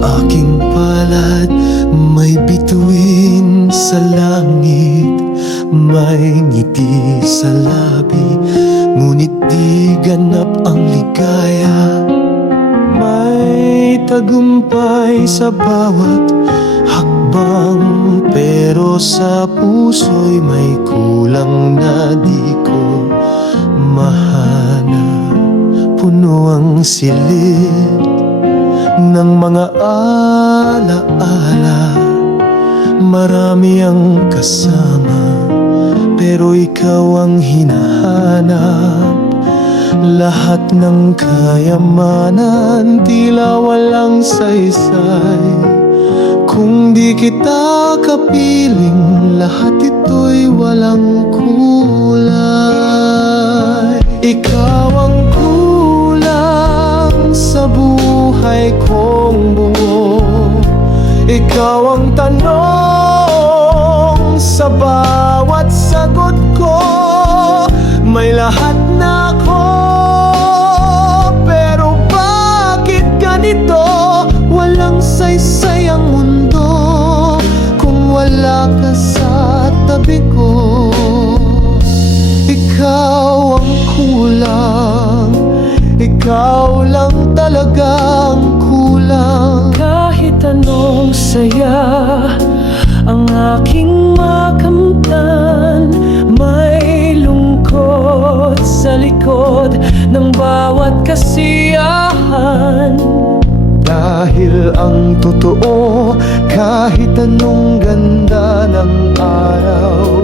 aking palad, may bituin sa langit, may ngiti sa labi, ngunit di ganap ang ligaya. May tagumpay sa bawat hakbang, pero sa puso'y may kulang na di ko mahanap. Puno ang silid ng mga alaala, marami ang kasama, pero ikaw ang hinahanap. Lahat ng kayamanan tila walang saysay, kung di kita kapiling, lahat ito'y walang kulay. Ikaw ang kulang sa buhay kong buo, ikaw ang tanong sa bawat sagot ko. May lahat na ako, pero bakit ganito? Walang saysay ang mundo kung wala ka sa tabi ko. Ikaw ang kulang, ikaw lang talagang kulang. Kahit anong saya ang aking makamtan, may lungkot sa likod ng bawat kasiyahan. Dahil ang totoo, kahit anong ganda ng araw,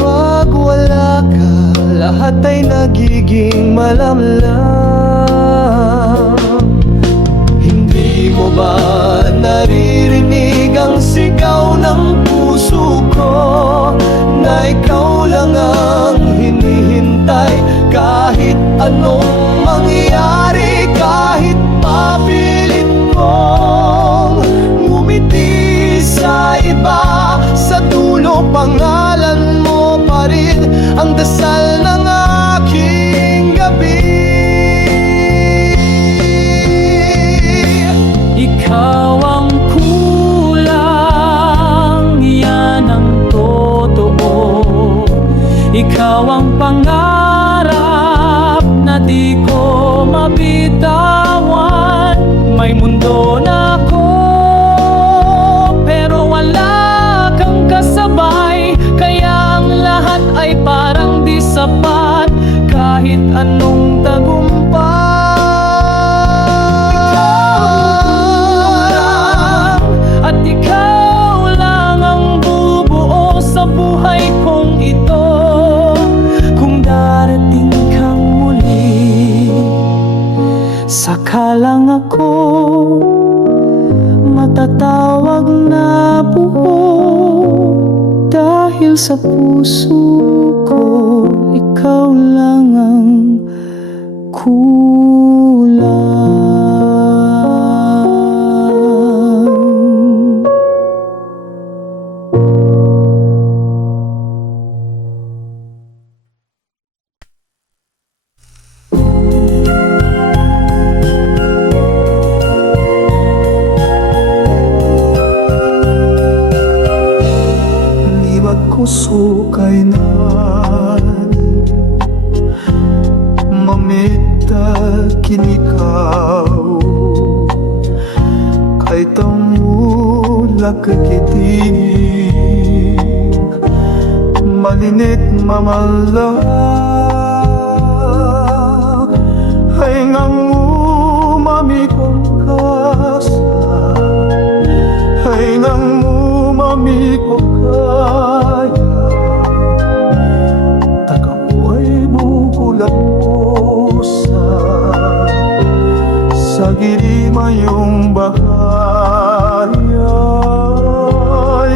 pag wala ka, lahat ay nagiging malamlam. Hindi mo ba naririnig ang sigaw ng puso ko, na ikaw lang ang hinihintay? Kahit anong mangyari, kahit mapilit kong ngumiti sa iba, sa dulo pangalan mo pa rin ang dasal ng aking gabi. Ikaw ang kulang, yan ang totoo. Ikaw ang pangarap na di ko mabitawan. May mundo na ako, pero wala kang kasabay, kaya ang lahat ay parang di sapat. Kahit anong tagumpay, at ikaw lang ang bubuo sa buhay kong ito. Kung darating kang muli, saka lang ako matatawag na buo. Dahil sa puso ko, ikaw lang ang kulang. Liwat ko sukay na mamita kinikaw, kay tamula kakiting malinit mamala. Ay ngang umami kong kasa, ay ngang umami ko kaya, tagaway bukulat mo sa girima yung bahaya.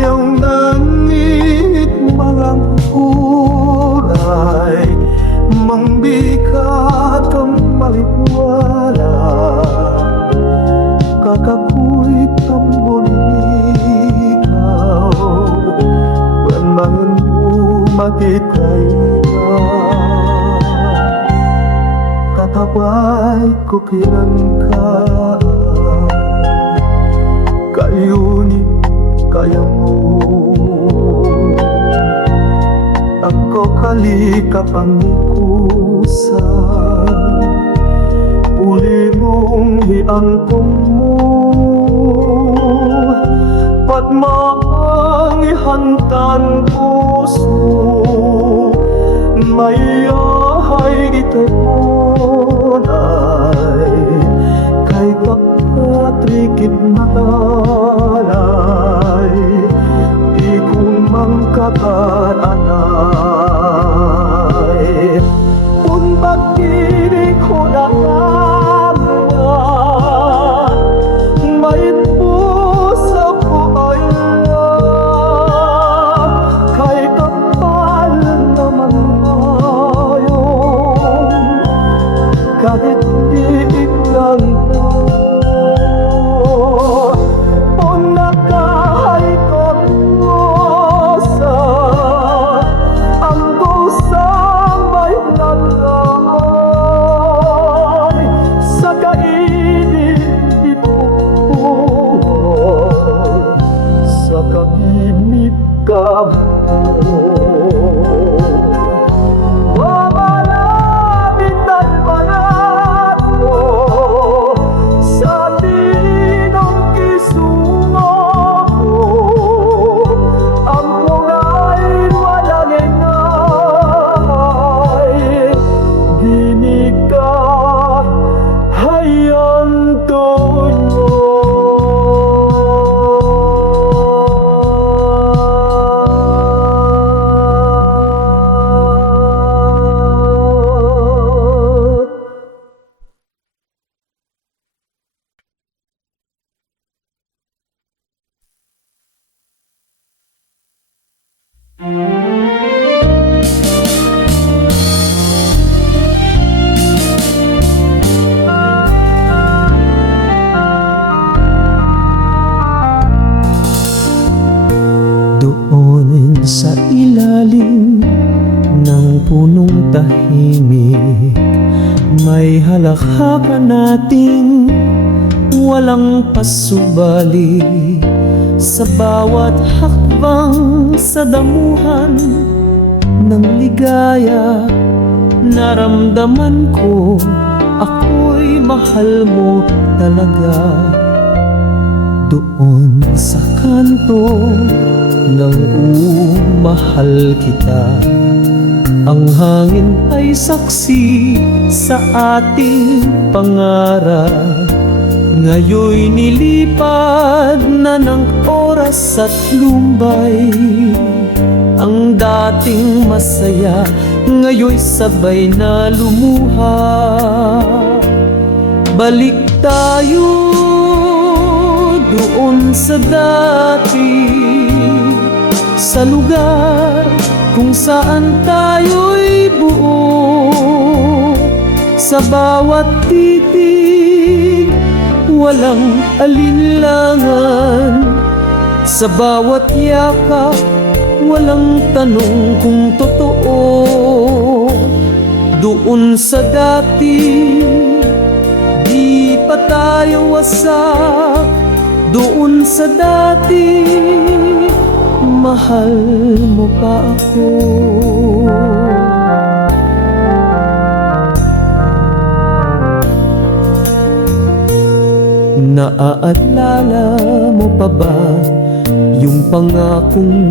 Yung nangit mga kulay, mangbikat ang maliwala, kakakuy tambon ikaw, banbangan mo matitay ka. Tataway ko pinangka, Layunin kaya mo. Ako kalikapanikusan, uli mong hiantong mo. Patmaang ihantan puso, mayahay itagunay, kay kapatrikit matalay, di kumang kataranay. Kung pag-ibig ko na may puso ko ay kay kapal naman ngayon, kahit iik lang po. Kung nakahay ko pusa, ang pusang may lagay, sa kainit ipupuhay, sa kainit ka mo. Mamalapit ang balat mo sa tinong isungo mo. Ang mungay walang ingay, di ka hayantong mo. Doon sa ilalim ng punong tahimik, may halakhakan nating walang pasubali. Sa bawat hakbang sa damuhan ng ligaya, naramdaman ko ako'y mahal mo talaga. Doon sa kanto ng mahal kita, ang hangin ay saksi sa ating pangarap. Ngayon'y nilipad na ng oras at lumbay, ang dating masaya ngayon'y sabay na lumuha. Balik tayo doon sa dati, sa lugar kung saan tayo'y buo. Sa bawat titig walang alinlangan, sa bawat yakap walang tanong kung totoo. Doon sa dati di pa tayo wasak, doon sa dati mahal mo pa ako. Naaalala mo pa ba yung pangakong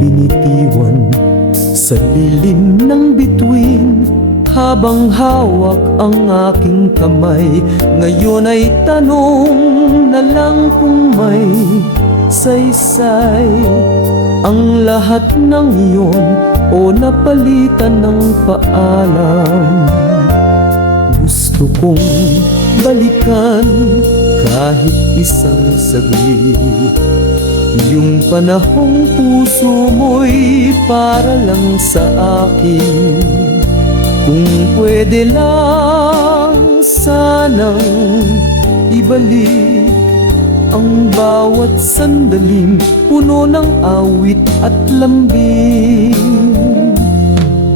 binitiwan sa lilim ng bituin, habang hawak ang aking kamay? Ngayon ay tanong na lang kung may saysay ang lahat ng iyon, o napalitan ng paalam. Gusto kong balikan kahit isang saglit yung panahong puso mo'y para lang sa akin. Kung pwede lang sanang ibalik ang bawat sandaling puno ng awit at lambing.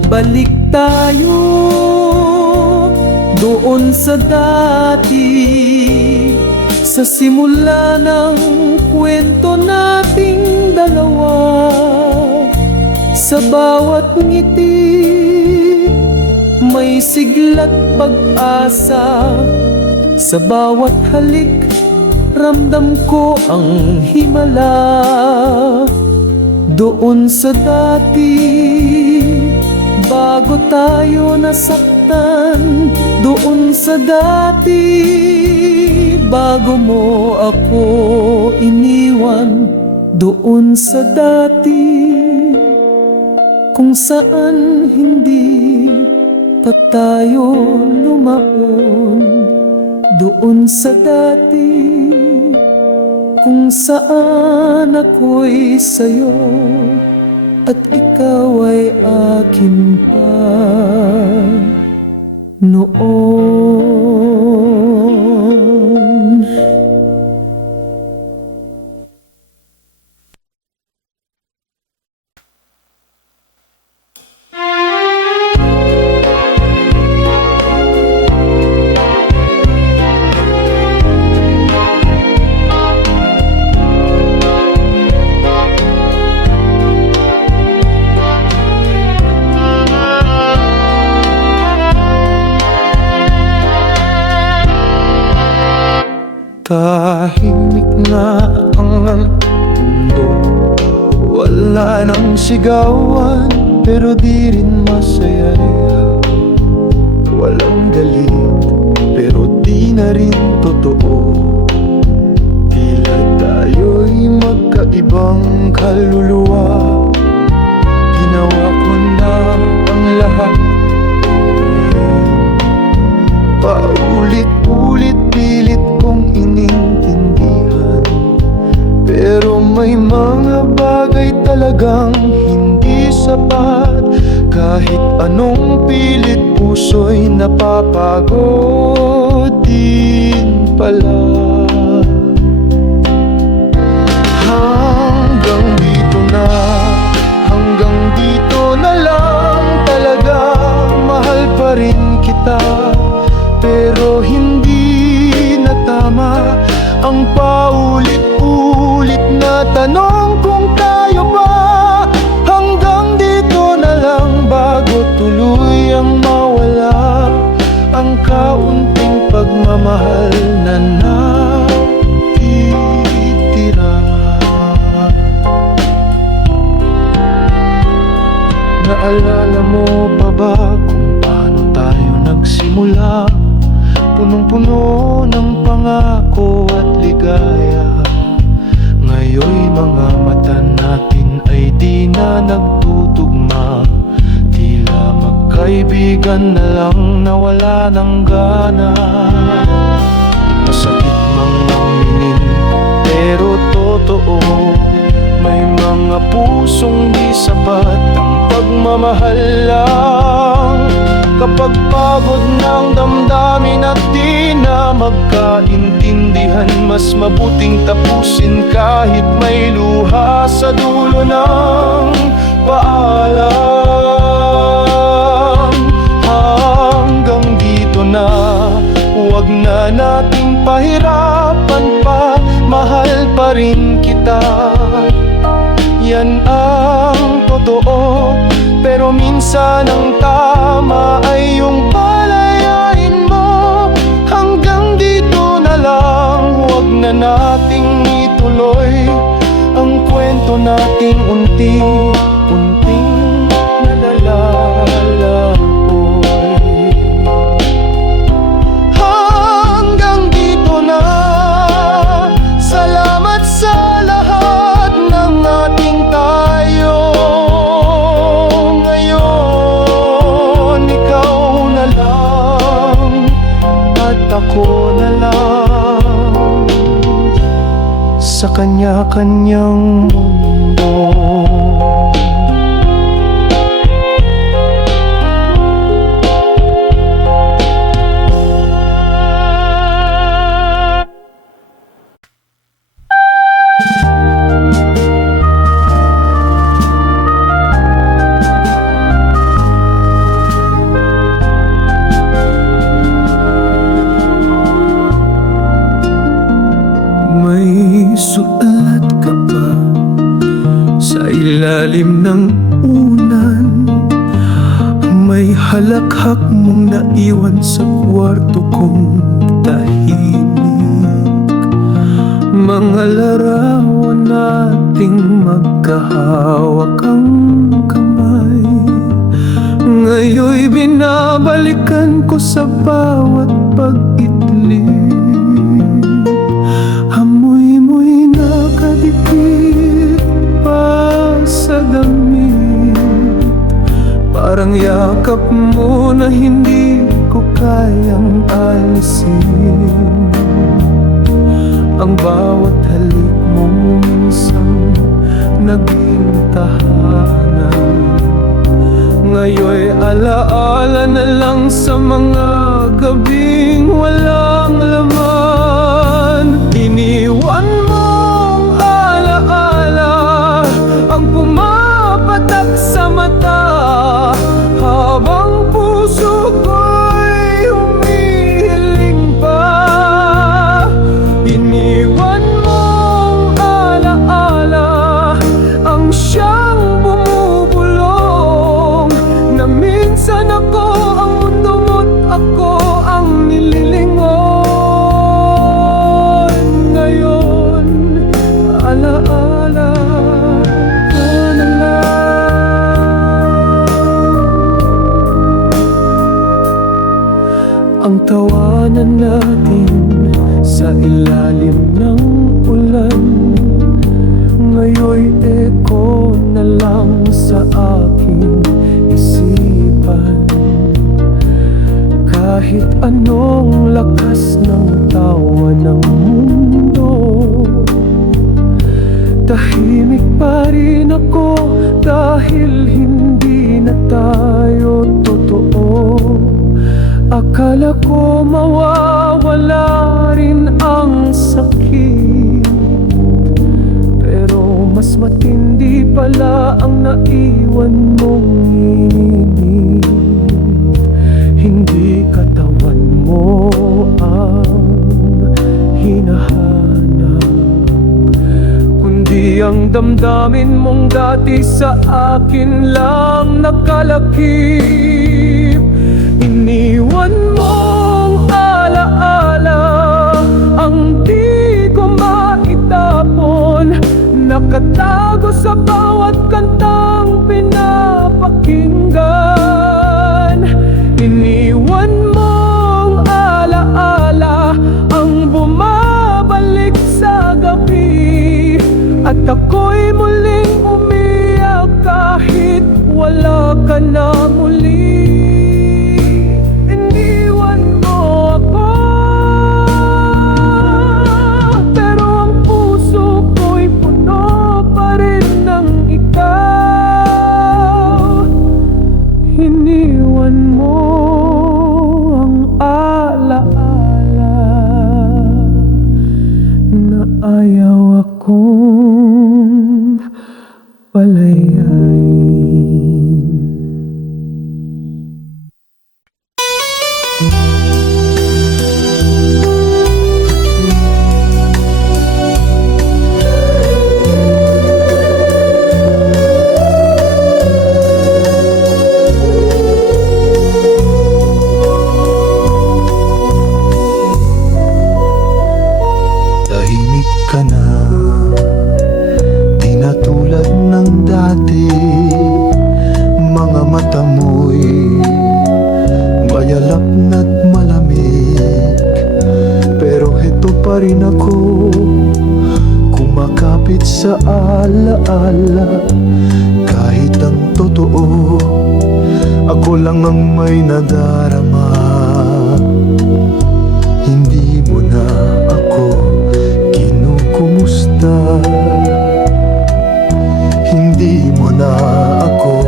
Balik tayo doon sa dati, Sa simula ng kwento nating dalawa, sa bawat ngiti may sigla't pag-asa. Sa bawat halik ramdam ko ang himala. Doon sa dati, bago tayo nasaktan. Doon sa dati, bago mo ako iniwan. Doon sa dati, kung saan hindi pa tayo lumaon. Doon sa dati, kung saan ako'y sa'yo at ikaw ay akin pa noon. Tahimik na ang mundo, wala nang sigawan, pero di rin masaya. Walang galit, pero di na rin totoo. Tila tayo'y magkaibang kaluluwa. Ginawa ko na ang lahat, paulit-ulit pilit kong inintindihan. Pero may mga bagay talagang hindi sapat. Kahit anong pilit, puso'y napapagod din pala. Hanggang dito na, hanggang dito na lang talaga. Mahal pa rin kita, pero hindi na tama ang paulit-ulit na tanong kung tayo ba. Hanggang dito na lang bago tuluyang mawala ang kaunting pagmamahal na natitira. Naalala mo pa ba kung paano tayo nagsimula? Punong-puno ng pangako at ligaya. Ngayon'y mga mata natin ay di na nagtutugma. Tila magkaibigan na lang na wala ng gana. Masakit mang aminin, pero totoo. May mga pusong di sapat ang pagmamahal lang. Kapag pagod ng damdamin at di na magkaintindihan, mas mabuting tapusin kahit may luha sa dulo ng paalam. Hanggang dito na, huwag na nating pahirapan pa. Mahal pa rin kita, yan ang totoo. Pero minsan ang tama ay yung palayain mo. Hanggang dito na lang, huwag na nating ituloy ang kwento nating unti-unting nalalalaboy. Hanggang dito na, salamat sa lahat ng ating tayo. Ako na lang sa kanya-kanyang mundo. sulat ka pa sa ilalim ng unan. May halakhak mong naiwan sa kwarto kong tahimik. Mga larawan nating magkahawak ang kamay, ngayon'y binabalikan ko sa bawat pag-idlip. Amoy mo'y nakadikit pa sa damit, parang yakap mo na hindi ko kayang alisin. Ang bawat halik mong minsan naging tahanan, ngayon'y alaala na lang sa mga gabing walang laman. Iniwan mong alaala ang pumapatak sa mata, habang puso ko'y humihiling pa. Iniwan mong alaala ang siyang bumubulong, na minsan ako ang mundo mo't ako ang nililingon. Ngayon, alaala ka na lang. Ang tawanan natin sa ilalim ng ulan, ngayon'y eko na lang sa aking isipan. Kahit anong lakas ng tawa ng mundo, tahimik pa rin ako dahil hindi na tayo totoo. Akala ko mawawala rin ang sakit, pero mas matindi pala ang naiwan mong init. Hindi katawan mo ang hinahanap, kundi ang damdamin mong dati sa akin lang nakalakip. Iniwan mong alaala ang di ko maitapon, nakatago sa bawat kantang pinapakinggan. Iniwan mong alaala ang bumabalik sa gabi, at ako'y muling umiyak kahit wala ka na muli. Iniwan mo ang alaala na ayaw akong palayain. Ka na, di na tulad ng dati. Mga mata mo'y mayalap na't malamig, pero heto pa rin ako, kumakapit sa alaala. Kahit ang totoo, ako lang ang may nadarama. Hindi mo na ako kumusta, hindi mo na ako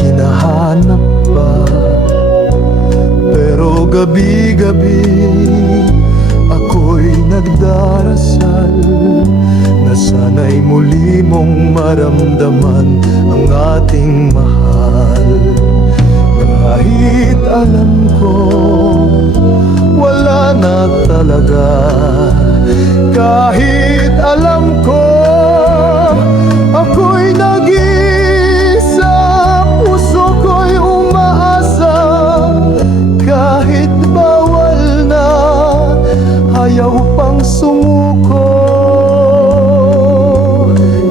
hinahanap pa. Pero gabi-gabi ako'y nagdarasal na sana'y muli mong maramdaman ang ating mahal. Kahit alam ko wala na talaga, kahit alam sumuko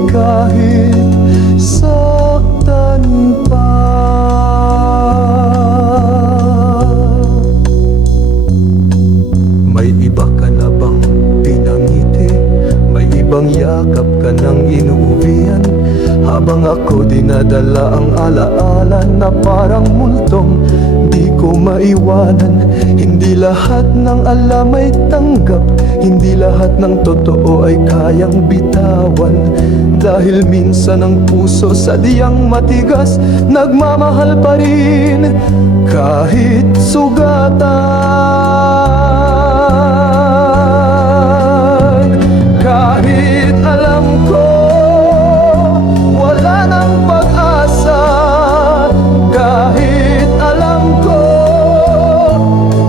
kahit saktan pa. May iba ka na bang pinangiti? May ibang yakap ka nang inuuwian? Habang ako dinadala ang alaala na parang multong di ko maiwanan. Hindi lahat ng alam ay tanggap, hindi lahat ng totoo ay kayang bitawan. Dahil minsan ang puso sadyang matigas, nagmamahal pa rin kahit sugatan. Kahit alam ko wala nang pag-asa, kahit alam ko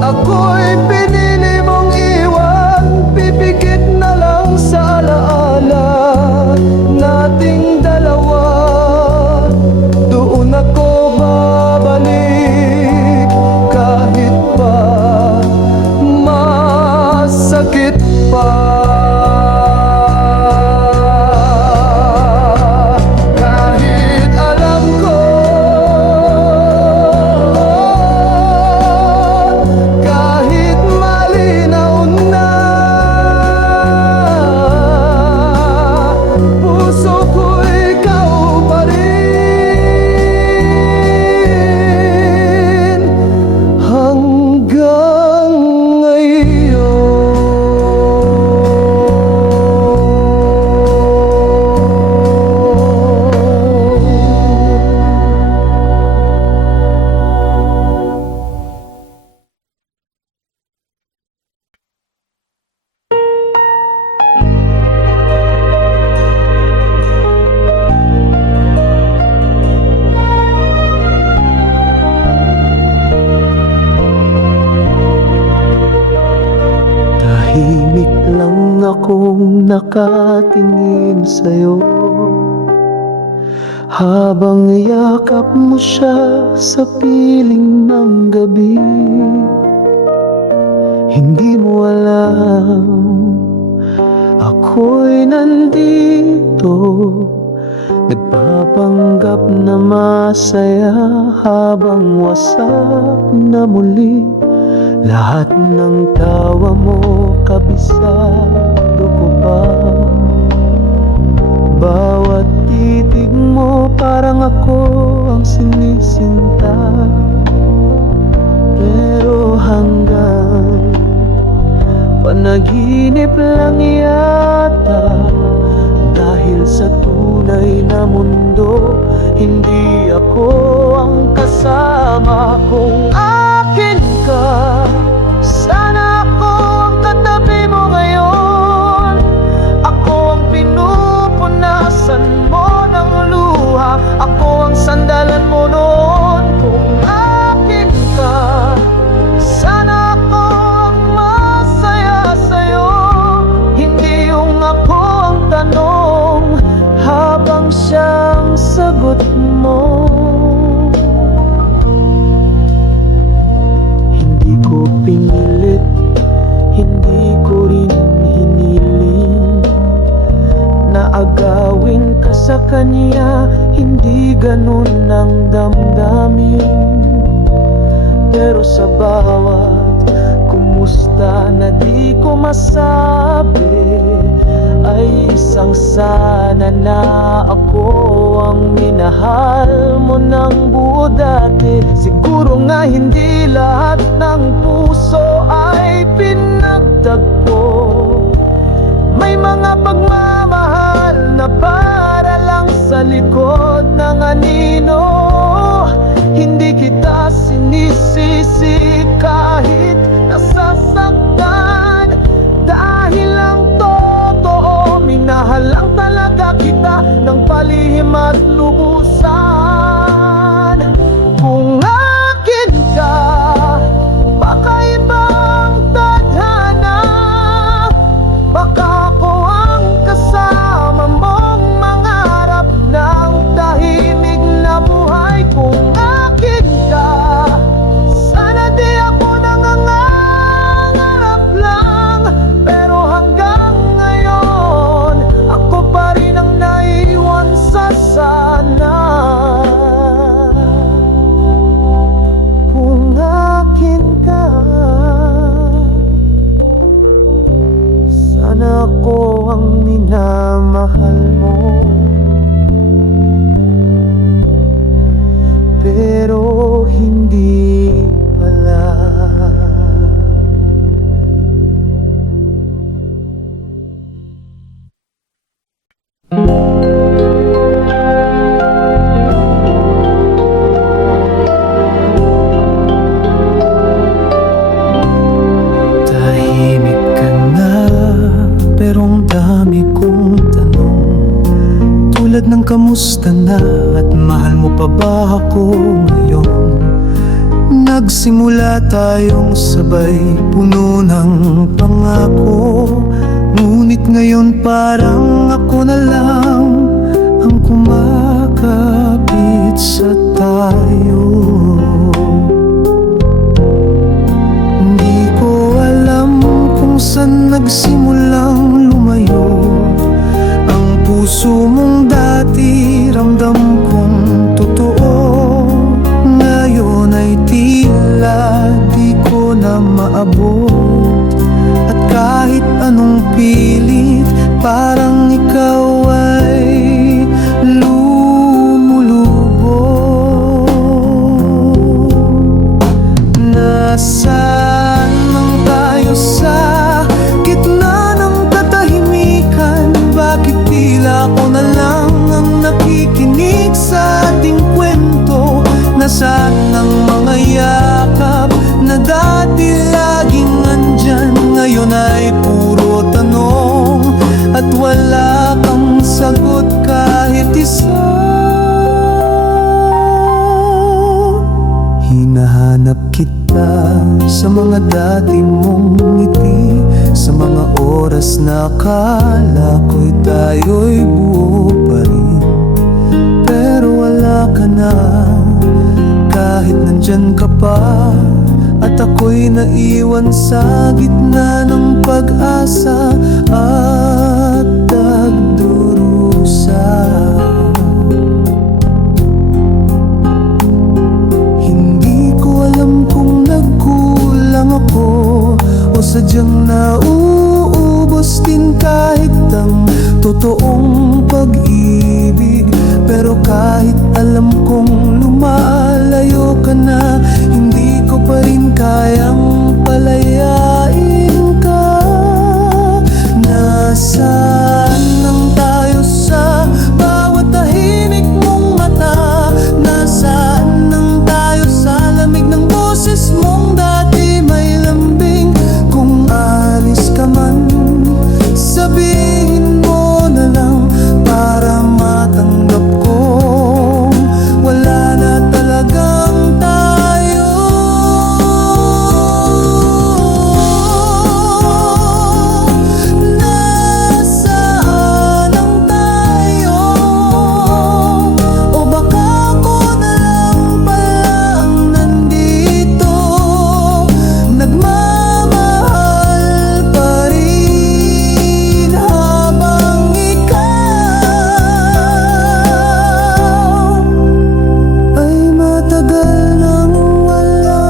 ako'y pinili mong iwan, pipikit na lang sa alaala nating dalawa. Doon ako babalik kahit pa masakit pa. Tahimik lang akong nakatingin sa'yo habang yakap mo siya sa piling ng gabi. Hindi mo alam ako'y nandito, nagpapanggap na masaya habang wasak na muli. Lahat ng tawa mo, kabisado ko pa. Bawat titig mo, parang ako ang sinisinta. Pero hanggang panaginip lang yata, dahil sa tunay na mundo, hindi ako ang kasama. Kung akin ka, sana ako ang katabi mo ngayon. Ako ang pinupunasan mo ng luha, ako ang sandalan mo noon. Kung akin ka, sana ako ang masaya sa'yo, hindi yung ako ang tanong habang siyang sagot mo. Hindi ko pinilit, hindi ko rin hiniling na agawin ka sa kanya, hindi ganun ang damdamin. Pero sa bawat kumusta na di ko masabi, ay isang sana na ako ang minahal mo ng buo dati. Siguro nga hindi lahat ng puso ay pinagtagpo. May mga pagmamahal na para lang sa likod ng anino. Hindi kita sinisisi kahit nasasaktan, dahil lang totoo, minahal lang talaga kita ng palihim at lubusan. Kung akin ka, baka ibang tadhana, baka ako ang kasama mong mangarap ng tahimik na buhay. Kung akin ka, sana di ako ang minamahal mo, pero hindi pala. Tahimik ka na, pero ang dami kong tanong, tulad ng kamusta na at mahal mo pa ba ako ngayon? Nagsimula tayong sabay, puno ng pangako, ngunit ngayon parang ako na lang ang kumakapit sa tayo. Hindi ko alam kung saan nagsimulang lumayo ang puso mong dati, ramdam kong totoo. Ngayon ay tila di ko na maabot, at kahit anong pilit, parang ikaw ay lumulubog. Nasaan lang tayo sa gitna ng katahimikan? Bakit tila ako na lang ang nakikinig sa ating kwento? Nasaan ang mga yakap na dati laging andyan? Ngayon ay puro tanong at wala kang sagot kahit isa. Hinahanap kita sa mga dati mong ngiti, sa mga oras na akala ko'y tayo'y buo pa rin, pero wala ka na. Kahit nandyan ka pa, at ako'y naiwan sa gitna ng pag-asa at tagdurusa. Hindi ko alam kung nagkulang ako o sadyang nauubos din kahit ang totoong pag-ibig. Pero kahit alam kong lumalayo ka na, hindi ko pa rin kayang palayain ka. Nasaan lang tayo sa bawat tahimik mong mata? Nasaan lang tayo sa lamig ng boses mong dati may lambing? Kung alis ka man, sabihin mo na lang para matanggap ko. Wala na talagang tayo. Nasaan ang tayo? O baka ako na lang pala ang nandito, nagmamahal pa rin habang ikaw ay matagal nang wala.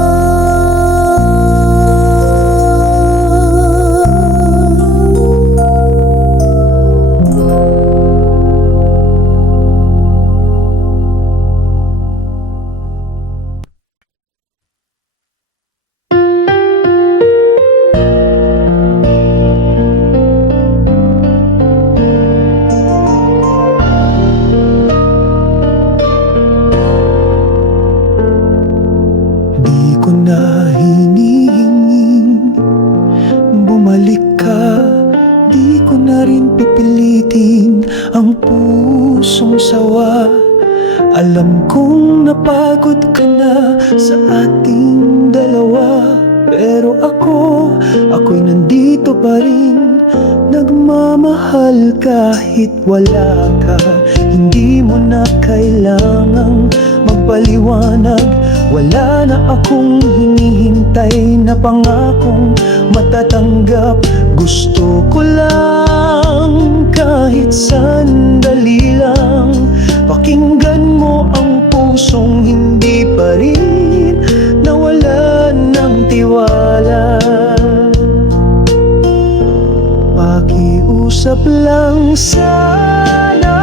Di ko na hinihinging bumalik ka, di ko na rin pipilitin ang pusong sawa. Alam kong napagod ka na sa ating dalawa, pero ako'y nandito pa rin, nagmamahal kahit wala ka. Hindi mo na kailangang magpaliwanag, wala na akong hinihintay na pangakong matatanggap. Gusto ko lang kahit sandali lang pakinggan mo ang pusong hindi pa rin nawala ng tiwala. Pakiulit Pakiusap lang sana,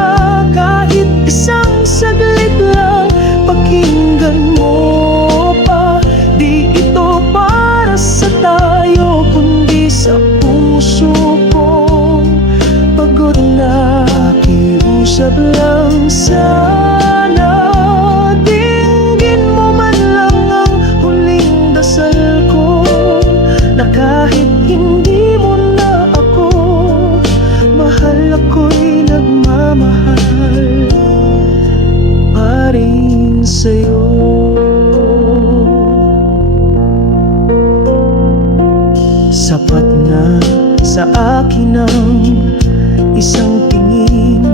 kahit isang saglit lang, pakinggan mo pa. Di ito para sa tayo, kundi sa puso kong pagod na. Pakiusap lang sana, dinggin mo man lang ang huling dasal ko, na kahit hindi mo na ako mahal, ako'y nagmamahal pa rin sa'yo. Sapat na sa akin ang isang tingin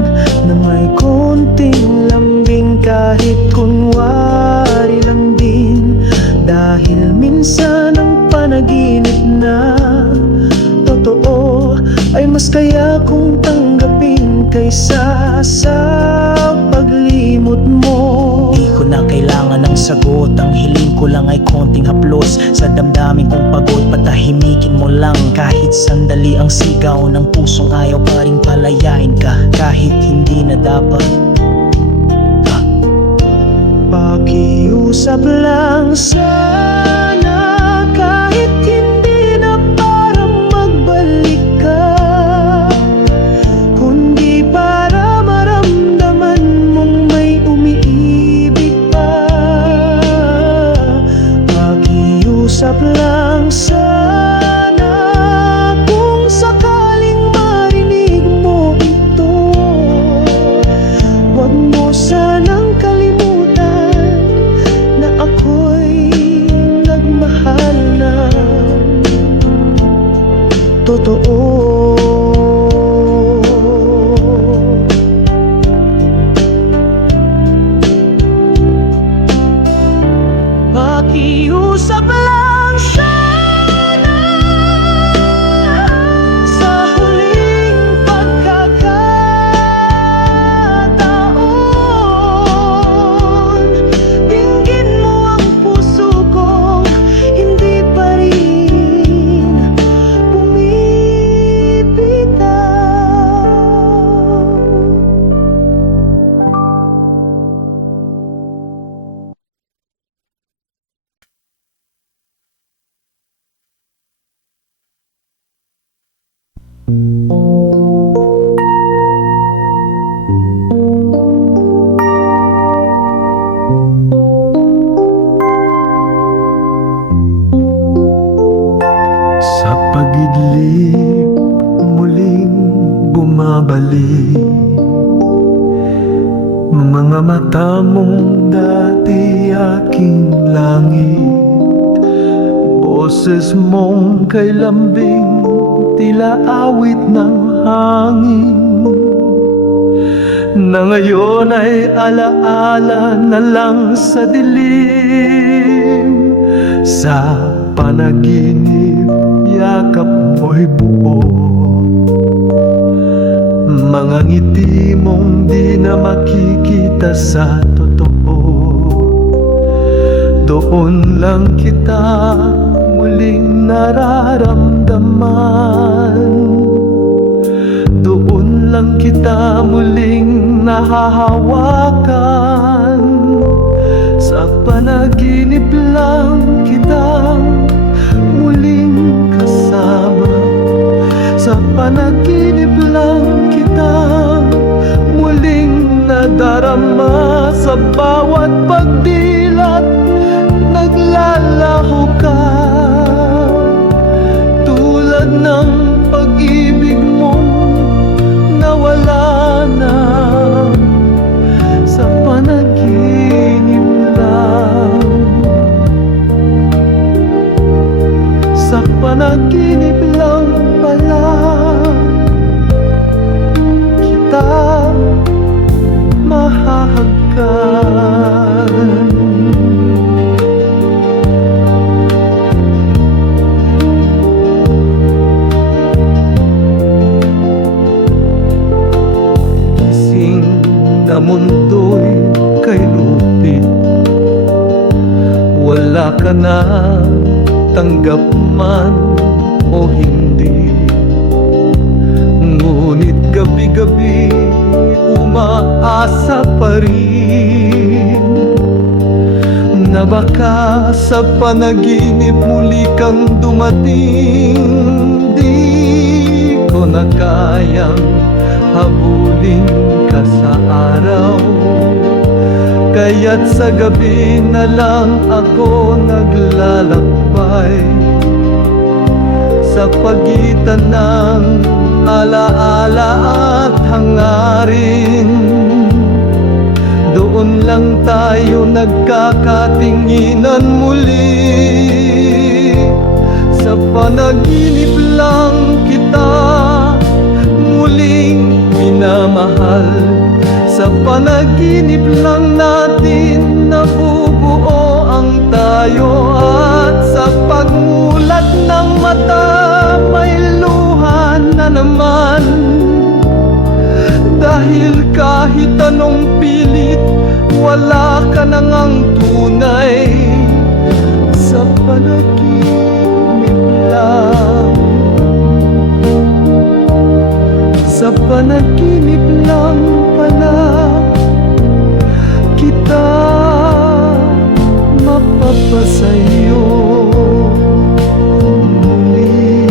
na may konting lambing, kahit kunwari lang din. Dahil minsan ang panaginip na totoo ay mas kaya kong tanggapin kaysa sa paglimot mo. Di ko na kailangan ng sagot, ang hiling ko lang ay konting haplos sa damdamin kong pagod. Patahimikin mo lang kahit sandali ang sigaw ng pusong ayaw pa rin palayain ka, kahit hindi na dapat. Pakiusap lang sana, kahit hindi na para magbalik ka, kundi para maramdaman mong may umiibig pa. Pakiusap lang sana, kung sakaling marinig mo ito, huwag mo sanang kalimutan na ako'y nagmahal na totoo. Pakiusap lang sana, sa huling pagkakataon, dinggin mo ang puso ko, hindi pa rin bumibitaw. Sa pagidlip muling bumabalik mga mata mong dati aking langit, boses mong kay lambing tila awit ng hangin, na ngayon ay alaala na lang sa dilim. Sa panaginip, yakap mo'y buo, mga ngiti mong di na makikita sa totoo. Doon lang kita muling nararamdaman, doon lang kita muling nahahawakan. Sa panaginip lang kitang muling kasama, sa panaginip lang kitang muling nadarama. Sa bawat pagdilat naglalaho ka, tulad ng pag-ibig mong nawala na. Sa panaginip lang, sa panaginip lang pala kita mahahagkan. Gising na mundo'y kay lupit, wala ka na, tanggap man o hindi. baka sa panaginip muli kang dumating. Di ko na kayang habulin ka sa araw, kaya't sa gabi na lang ako naglalakbay sa pagitan ng alaala at hangarin. Doon lang tayo nagkakatinginan muli. Sa panaginip lang kita muling minamahal. Sa panaginip lang natin nabubuo ang tayo. At sa pagmulat ng mata may luha na naman. Dahil kahit anong pilit, wala ka nang ang tunay. Sa panaginip lang, sa panaginip lang pala kita mapapasayo muli.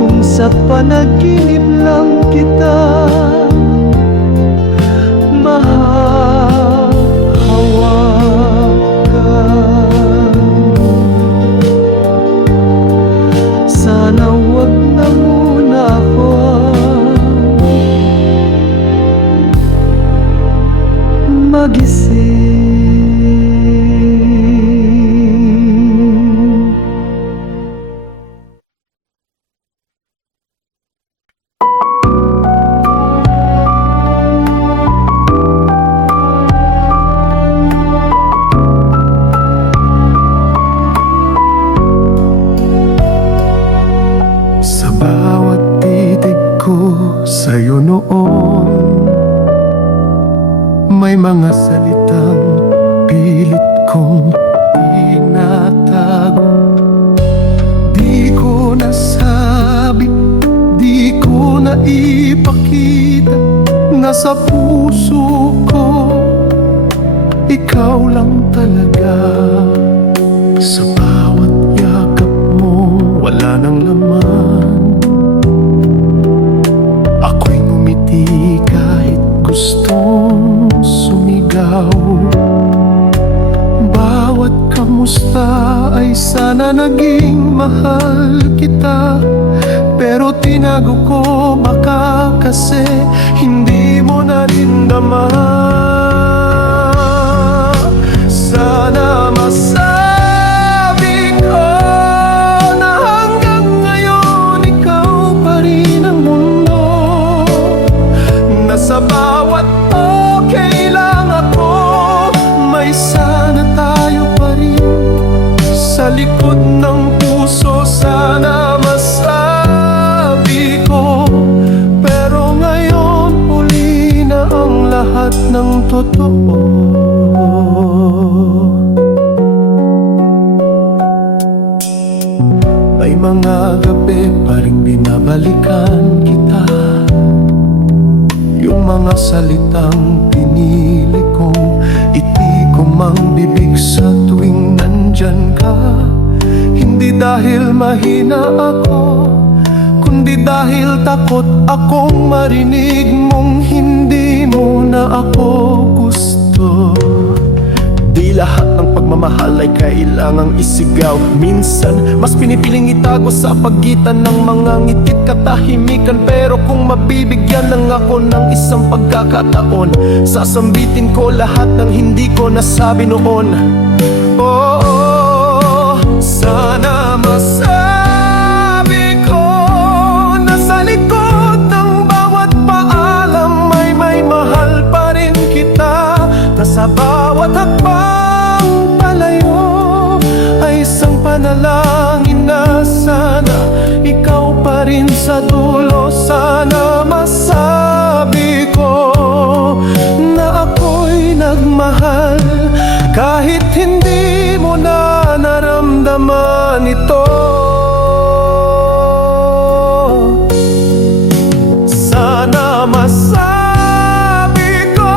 Kung sa panaginip lang kita mahahawakan, sana wag na muna ako magising. Sa bawat titig ko sa'yo noon, may mga salitang pilit kong tinatago. Di ko nasabi, di ko naipakita. Nasa puso ko, ikaw lang talaga. Sa bawat yakap mo, wala nang laman. Ako'y ngumiti kahit gustong sumigaw. Bawat kamusta ay sana naging mahal kita. Pero tinago ko baka kasi hindi mo narindaman. Sana masabi ko na hanggang ngayon ikaw pa rin ang mundo. Na sa bawat okay lang ako, may sana tayo pa rin. Sa likod ng puso sana masabi ko, pero ngayon huli na ang lahat ng totoo. May mga gabi pa rin binabalikan kita. Yung mga salitang pinili kong itikom ang bibig sa tuwing nandyan ka. Hindi dahil mahina ako, kundi dahil takot akong marinig mong hindi mo na ako gusto. Di lahat ng pagmamahal ay kailangang isigaw. Minsan, mas pinipiling itago sa pagitan ng mga ngitit katahimikan. Pero kung mabibigyan lang ako ng isang pagkakataon, sasambitin ko lahat ng hindi ko nasabi noon. Oh, sana masabi ko na sa likod ng bawat paalam may mahal pa rin kita. Na sa bawat hakbang palayo ay isang panalangin na sana ikaw pa rin sa dulo. Sana masabi ko na ako'y nagmahal kahit hindi mo na naramdaman ito. Sana masabi ko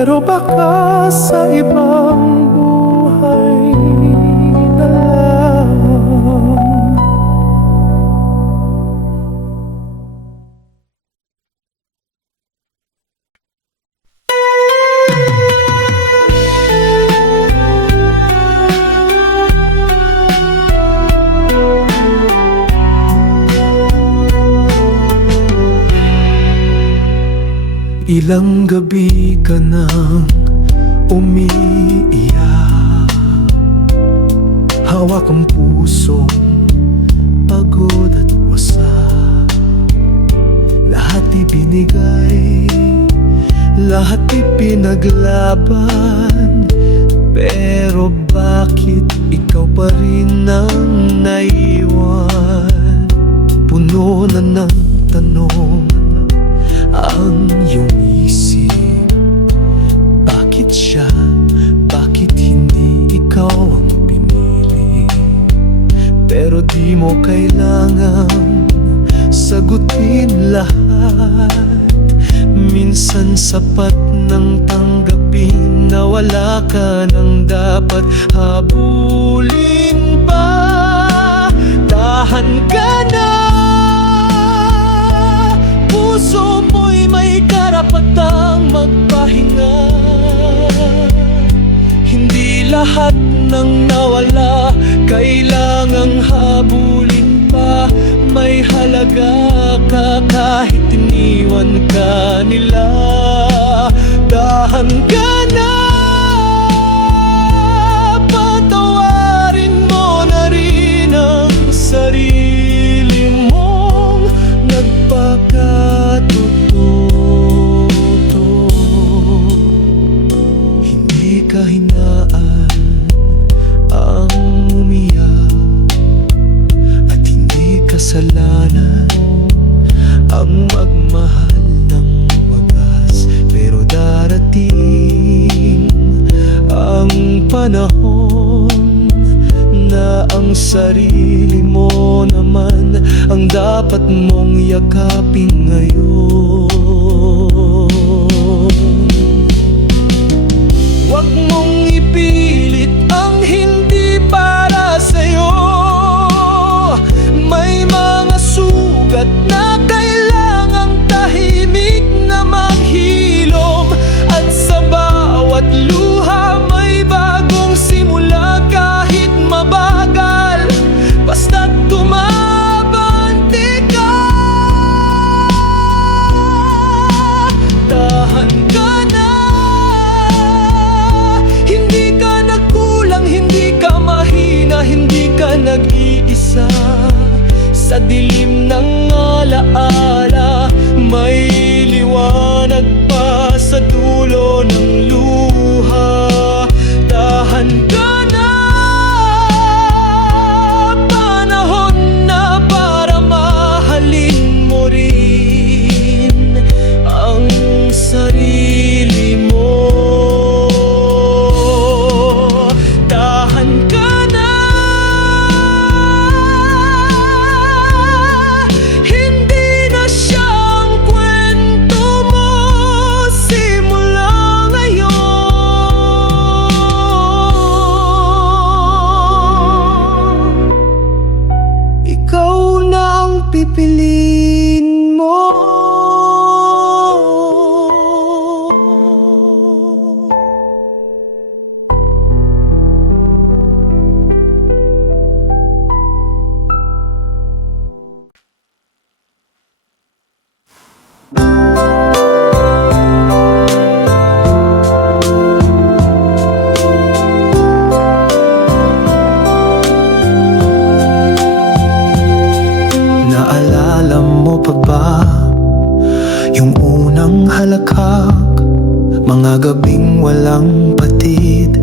pero baka sa ibang buhay na lang. Ilang gabi ka nang umiiyak, hawak ang pusong pagod at wasak. Lahat ibinigay, lahat ipinaglaban, pero bakit ikaw pa rin ang naiwan? Puno na ng tanong ang iyong isip. Bakit siya? Bakit hindi ikaw ang pinili? Pero di mo kailangan sagutin lahat. Minsan sapat nang tanggapin na wala ka nang dapat habulin pa. Tahan ka na, puso mo'y may karapatang magpahinga. Hindi lahat ng nawala kailangang habulin pa. May halaga ka kahit iniwan ka nila. Dahan ka na, patawarin mo na rin ang sarili mong nagpakatotoo. Hindi ka hinaan ang umiyak, at hindi kasalanan ang magmahal ng wagas. Pero darating ang panahon na ang sarili mo naman ang dapat mong yakapin ngayon. Huwag mong ipilit ang hindi para sa'yo. May mga sugat na kailangang tahimik na maghilom, at sa bawat luha may bagong simula kahit mabagal. Basta't tumabante ka. Tahan ka na, hindi ka nagkulang, hindi ka mahina, hindi ka nag-iisa. Sa dilim ng alaala, may liwanag pa sa dulo ng luha. Tahan ka na, panahon na para mahalin mo rin ang sarili mo. Tahan ka na, hindi na siya ang kwento mo. Simula ngayon, ikaw na ang pipiliin mo. Naalala mo pa ba yung unang halakhak? Mga gabing walang patid,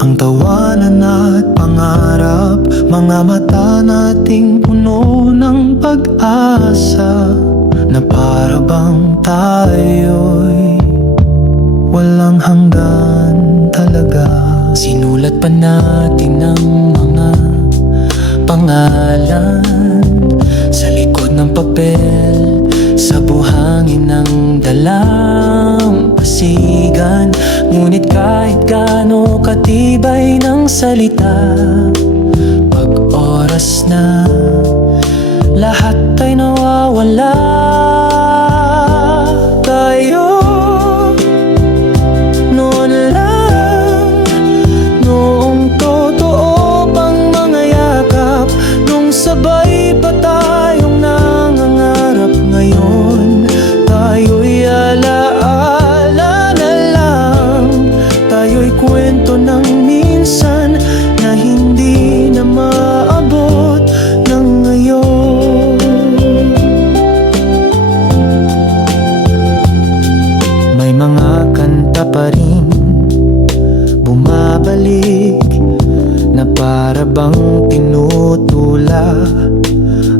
ang tawanan at pangarap. Mga mata nating puno ng pag-asa, na para bang tayo'y walang hanggan talaga. Sinulat pa natin ang mga pangalan sa likod ng papel, sa buhangin ng dalampasigan. Ngunit kahit gaano katibay ng salita, pag oras na, lahat ay nawawala. Tayo noon lang, noong totoo pang mga yakap, nung sabay pa tayong nangangarap. Ngayon tayo'y alaala na lang, tayo'y kwento ng minsan na hindi na maabot ng ngayon. May mga kanta pa rin bumabalik na para bang tinutula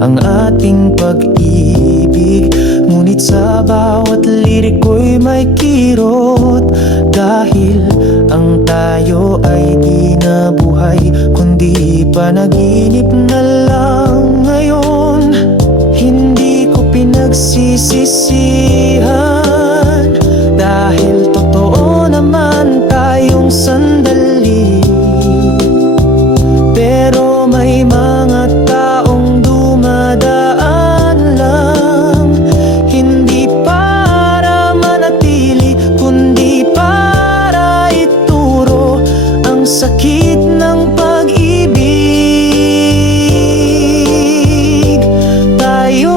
ang ating pag-ibig. Ngunit sa bawat lirik ko'y may kirot, dahil ang tayo ay di na buhay, kundi panaginip na lang ngayon. Hindi ko pinagsisisihan, dahil totoo naman tayong sandali. Pero may mga taong dumadaan lang, hindi para manatili, kundi para ituro ang sakit ng pag-ibig. Tayo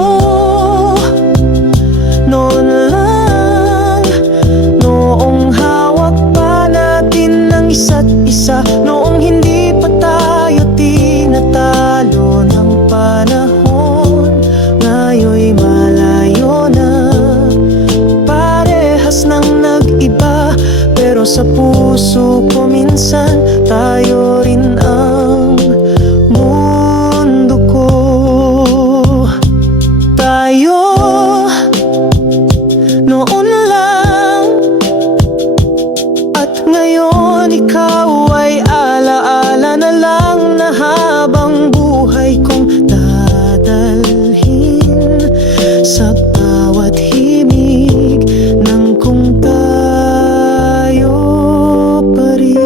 noon lang, noong hawak pa natin ng isa't isa, noong hindi pa tayo tinatalo ng panahon. Ngayon'y malayo na, parehas nang nag-iba, pero sa puso ko minsan tayo rin ang mundo ko. Tayo noon lang, at ngayon ikaw ay alaala na lang, na habang buhay kong dadalhin sa bawat himig ng kung tayo pa rin.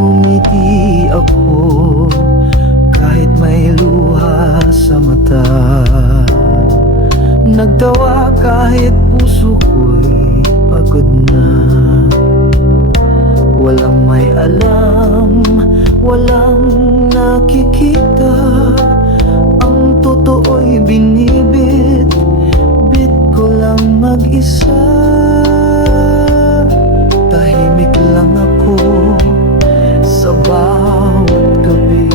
Ngumiti ako kahit may luha sa mata, nagtawa kahit puso ko'y pagod na. Walang may alam, walang nakikita, ang totoo'y binibit, bit ko lang mag-isa. Tahimik lang ako sa bawat gabi,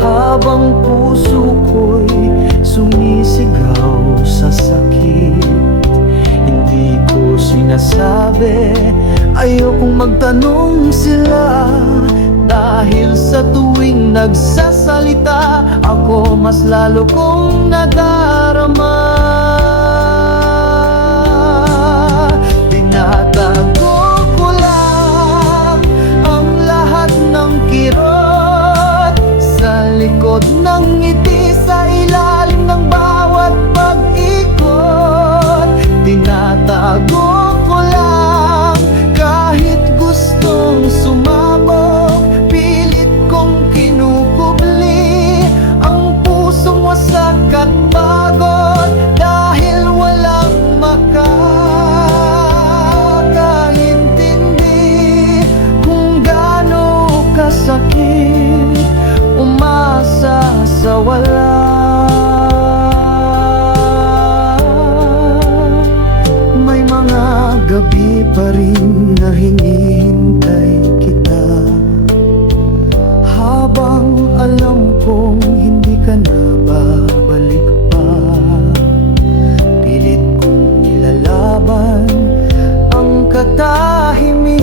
habang puso ko'y sumisigaw sa sakit. Hindi ko sinasabi, ayokong magtanong sila, dahil sa tuwing nagsasalita ako, mas lalo kong nadarama. Tinatago ko lang ang lahat ng kirot sa likod ng ngiti, sa ilalim ng bawat pag-ikot. Tinatago ko lang kahit gustong sumabog, pilit kong kinukubli ang pusong wasak at pagod, dahil walang makakaintindi kung gaano kasakit umasa sa wala. May mga gabi pa rin na hinihintay kita, habang alam kong hindi ka na babalik pa. Pilit kong nilalaban ang katahimikan,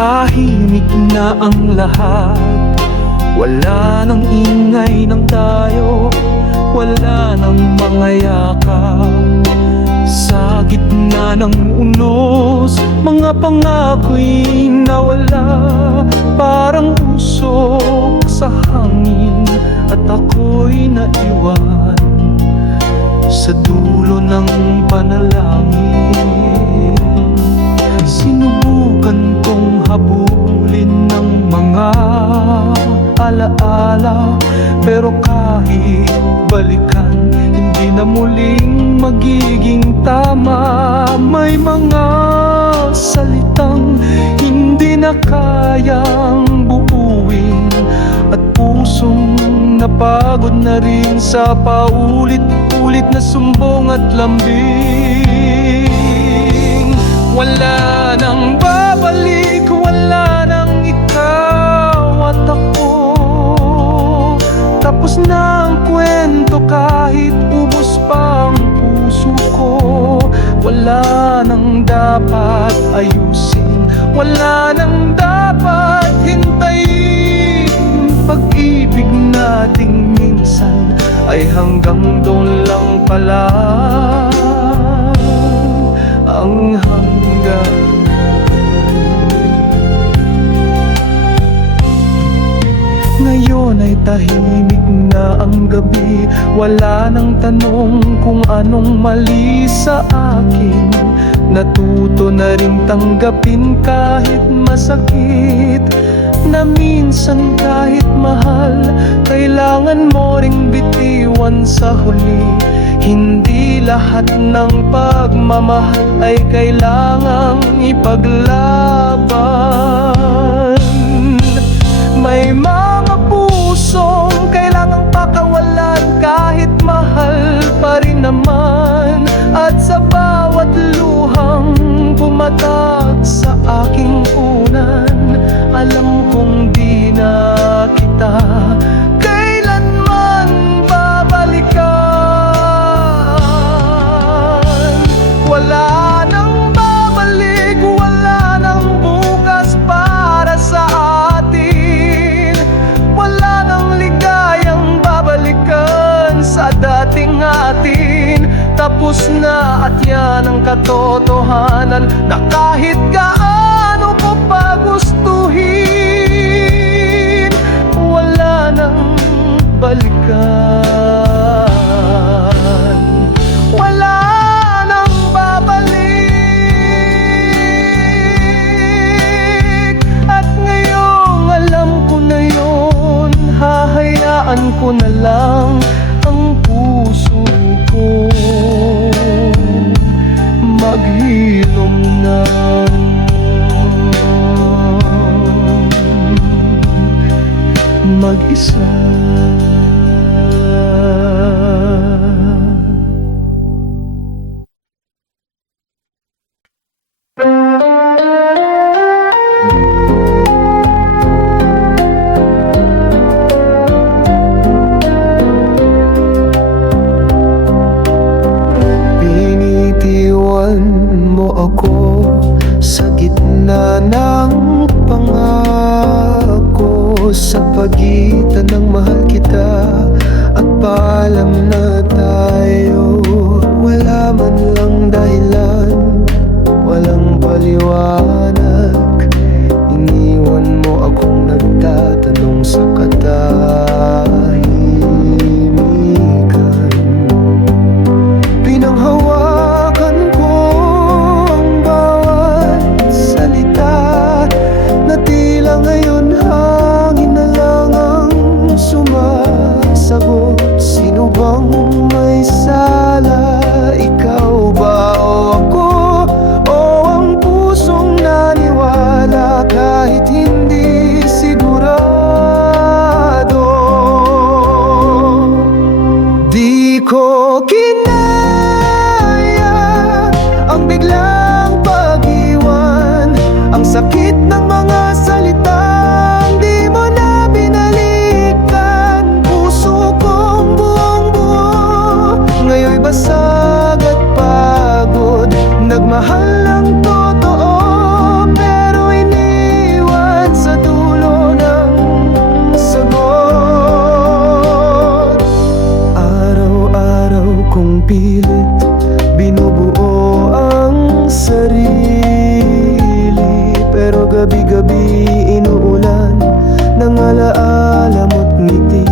Tahimik na ang lahat, wala nang ingay ng tayo, wala nang mga yakap. Sa gitna ng unos, mga pangako'y nawala, parang usok sa hangin, at ako'y naiwan sa dulo ng panalangin. Sinubukan kong habulin ng mga alaala, pero kahit balikan, hindi na muling magiging tama. May mga salitang hindi na kayang buuin, at pusong napagod na rin sa paulit-ulit na sumbong at lambing. Wala nang babalik, wala nang ikaw at ako. Tapos na ang kwento kahit ubos pa ang puso ko. Wala nang dapat ayusin, wala nang dapat hintayin. Pag-ibig nating minsan ay hanggang doon lang pala. Ang hanggan. Ngayon ay tahimik na ang gabi, wala nang tanong kung anong mali sa akin. Natuto na rin tanggapin kahit masakit, na minsan kahit mahal, kailangan mo ring bitiwan sa huli. Hindi lahat ng pagmamahal ay kailangang ipaglaban. May mga pusong kailangang pakawalan kahit mahal pa rin naman. At sa bawat luhang bumatak sa aking unan, alam kong di na kita kailanman babalikan. Wala nang babalik, wala nang bukas para sa atin. Wala nang ligayang babalikan sa dating atin. Tapos na at yan ang katotohanan, na kahit gaano ko pa gustuhin, wala nang balikan. Wala nang babalik. At ngayong alam ko na yun, hahayaan ko na lang ang puso ko maghilom ng mag-isa. Binitiwan mo ako sa gitna ng pangako, sa pagitan ng mahal kita at paalam na tayo. Wala man lang dahilan, walang paliwanag. Iniwan mo akong nagtatanong sa katahimikan. Pinanghawakan ko ang bawat salita, na tila ngayon hangin na lang ang sumasagot. Sino bang may sala? Ikaw ba o ako? O ang pusong naniwala kahit hindi sigurado? Di ko kinaya ang biglang pag-iwan, ang sakit ng mga salitang di mo na binalikan. Puso kong buong-buo ngayon'y basag at pagod. Nagmahal ng totoo pero iniwan gabi inuulan ng alaala mo't ngiti.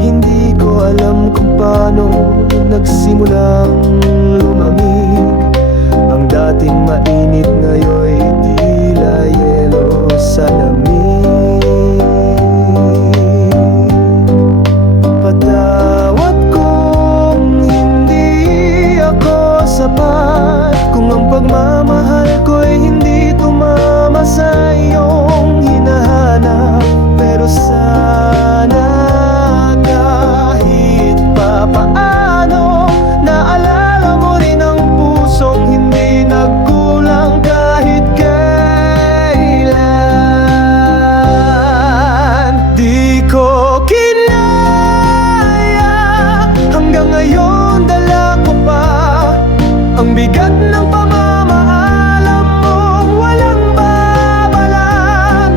Hindi ko alam kung paano nagsimulang lumamig ang dating mainit, ngayon'y tila yelo sa lamig. Patawad kung hindi ako sapat, kung ang pagmamahal ko'y hindi tumama sa iyong hinahanap. Pero sana kahit papaano naalala mo rin ang pusong hindi nagkulang kahit kailan. Di ko kinaya, hanggang ngayon dala ko pa ang bigat ng pamamaalam mong walang babala.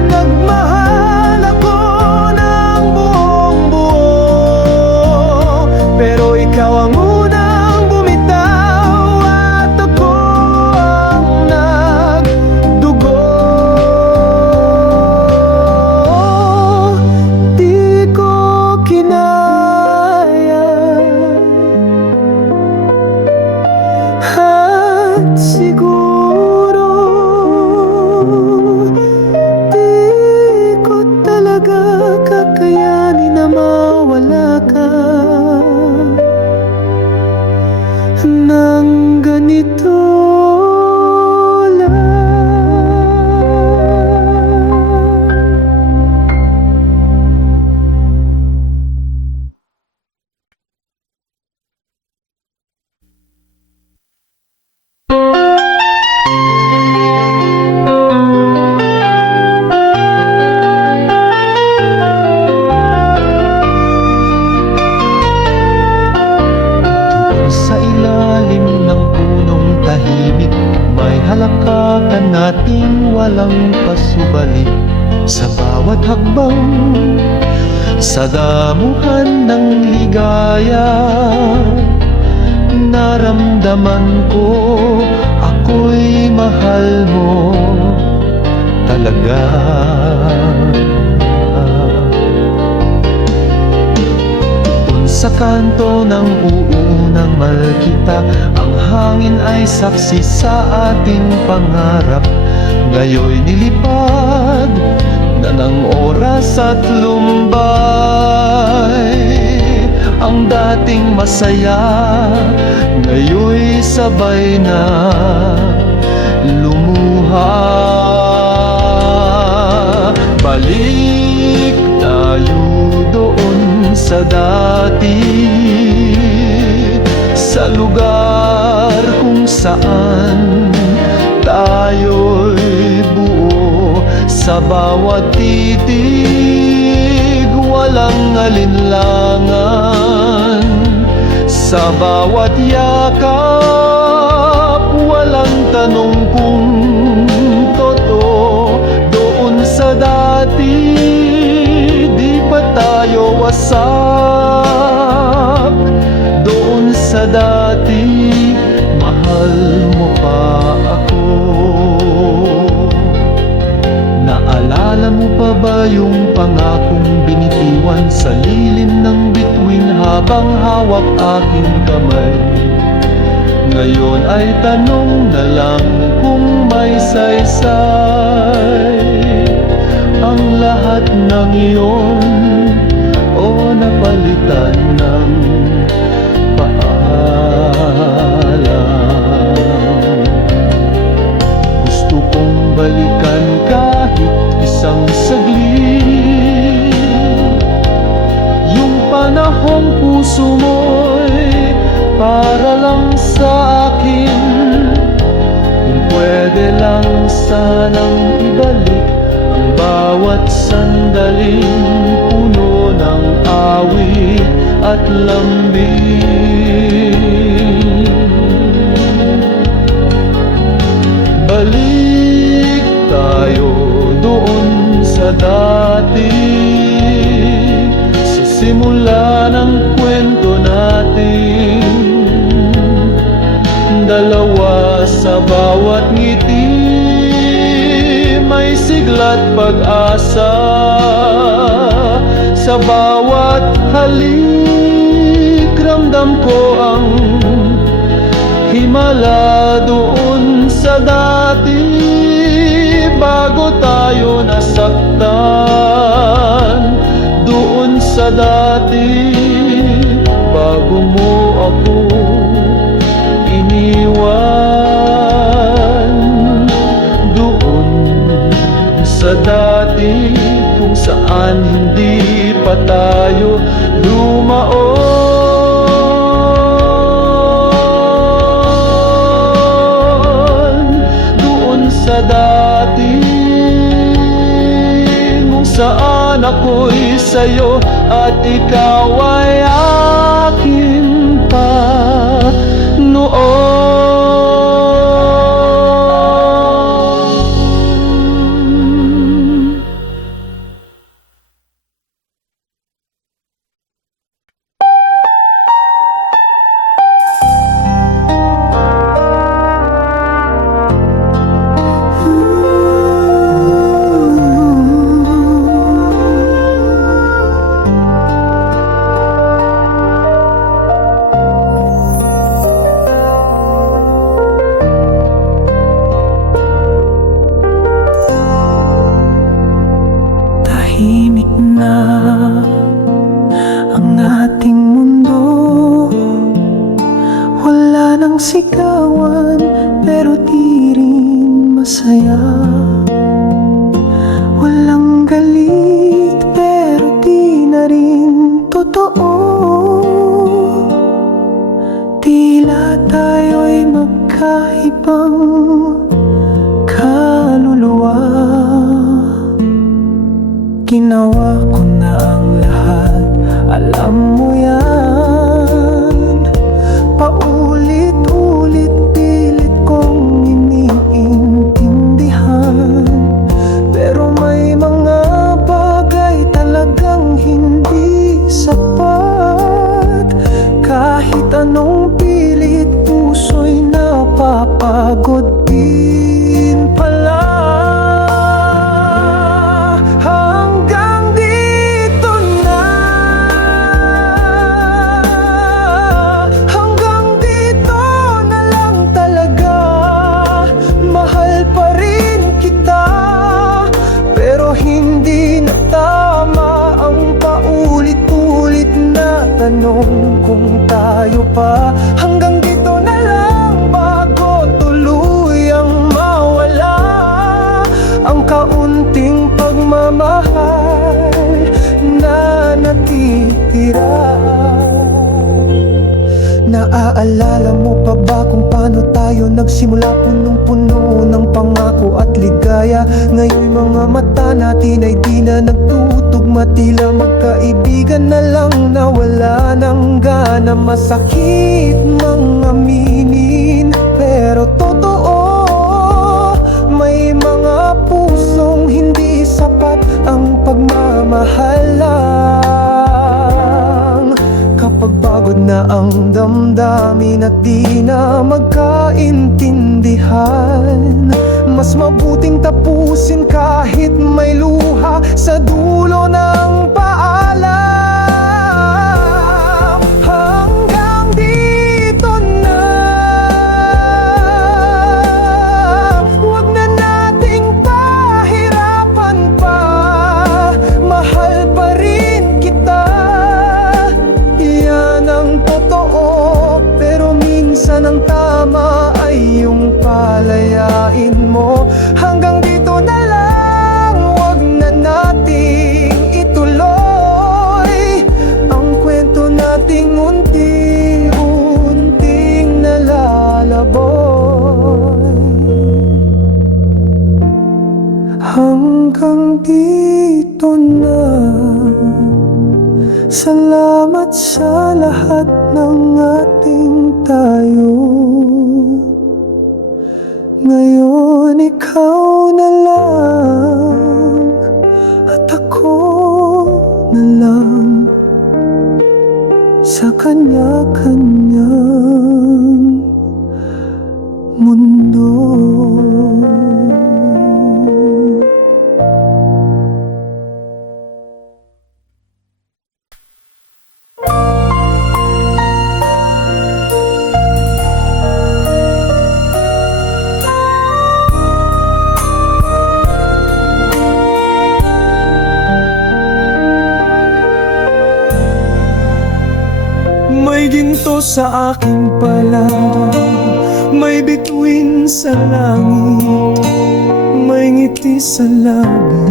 Nagmahal ako ng buong buo, pero ikaw ang unang bumitaw at ako ang nagdugo. Di ko kinaya at siguro di ko talaga kakayanin na mawala ka ng ganito lang. Sa ilalim ng punong tahimik, may halakakan nating walang pasubalik. Sa bawat hakbang, sa damuhan ng ligaya, naramdaman ko ako'y mahal mo talaga. Sa kanto ng uunang malkita, ang hangin ay saksi sa ating pangarap. Ngayon'y nilipad na ng oras at lumbay. Ang dating masaya, ngayon'y sabay na lumuha. Balik tayo doon sa dati, sa lugar kung saan tayo'y buo. Sa bawat titig, walang alinlangan. Sa bawat yakap, walang tanong kung totoo. Doon sa dati, di pa tayo wasak. Doon sa dati, mahal mo pa ako. Naalala mo pa ba yung pangakong binitiwan sa lilim ng bituin habang hawak aking kamay? Ngayon ay tanong na lang kung may saysay ang lahat ng iyon, o napalitan ng paalam. Gusto kong balikan kahit isang saglit yung panahong puso mo'y para lang sa akin. Kung pwede lang sanang ibalik ang bawat sandaling puno ng awit at lambing. Balik tayo doon sa dati, sa simula ng kwento natin. Dalawa sa bawat ngiti, may may sigla't pag-asa. Sa bawat halik, ramdam ko ang himala doon sa dati. Bago tayo nasaktan, doon sa dati. Bago mo ako iniwan, doon sa dati kung saan hindi pa tayo dumaon. Doon sa dati kung saan ako'y sa'yo at ikaw ay akin pa noon. Tahimik na ang ating mundo, wala nang sigawan pero di rin masaya. Walang galit pero di na rin totoo. Tila tayo'y magkaibang kaluluwa. Ginawa ko na ang lahat, alam mo yan. Paulit-ulit pilit kong iniintindihan, pero may mga bagay talagang hindi sapat. Kahit anong pilit, puso'y napapagod din pala. Tanong kung tayo pa hanggang dito na lang bago tuluyang mawala ang kaunting pagmamahal na natitira. Naaalala mo pa ba kung paano tayo nagsimula? Punong-puno ng pangako at ligaya. Ngayon'y mga mata natin ay di na nagtutugma. Tila magkaibigan na lang na wala nang gana. Masakit mang aminin pero totoo, may mga pusong hindi sapat ang pagmamahalan. Kapag pagod na ang damdamin at di na magkaintindihan, mas mabuting tapusin kahit may luha sa dulo ng paalam. Hanggang dito na, huwag na nating pahirapan pa. Mahal pa rin kita, yan ang totoo. Pero minsan ang tama ay yung palayain mo. Hanggang dito na lang, huwag na nating ituloy ang kwento nating unti-unting nalalaboy. Hanggang dito na. Salamat sa lahat ng ating tayo. Ngayon ikaw na lang at ako na lang sa kanya-kanyang mundo. Pero sa akin pala may bituin sa langit, may ngiti sa labi,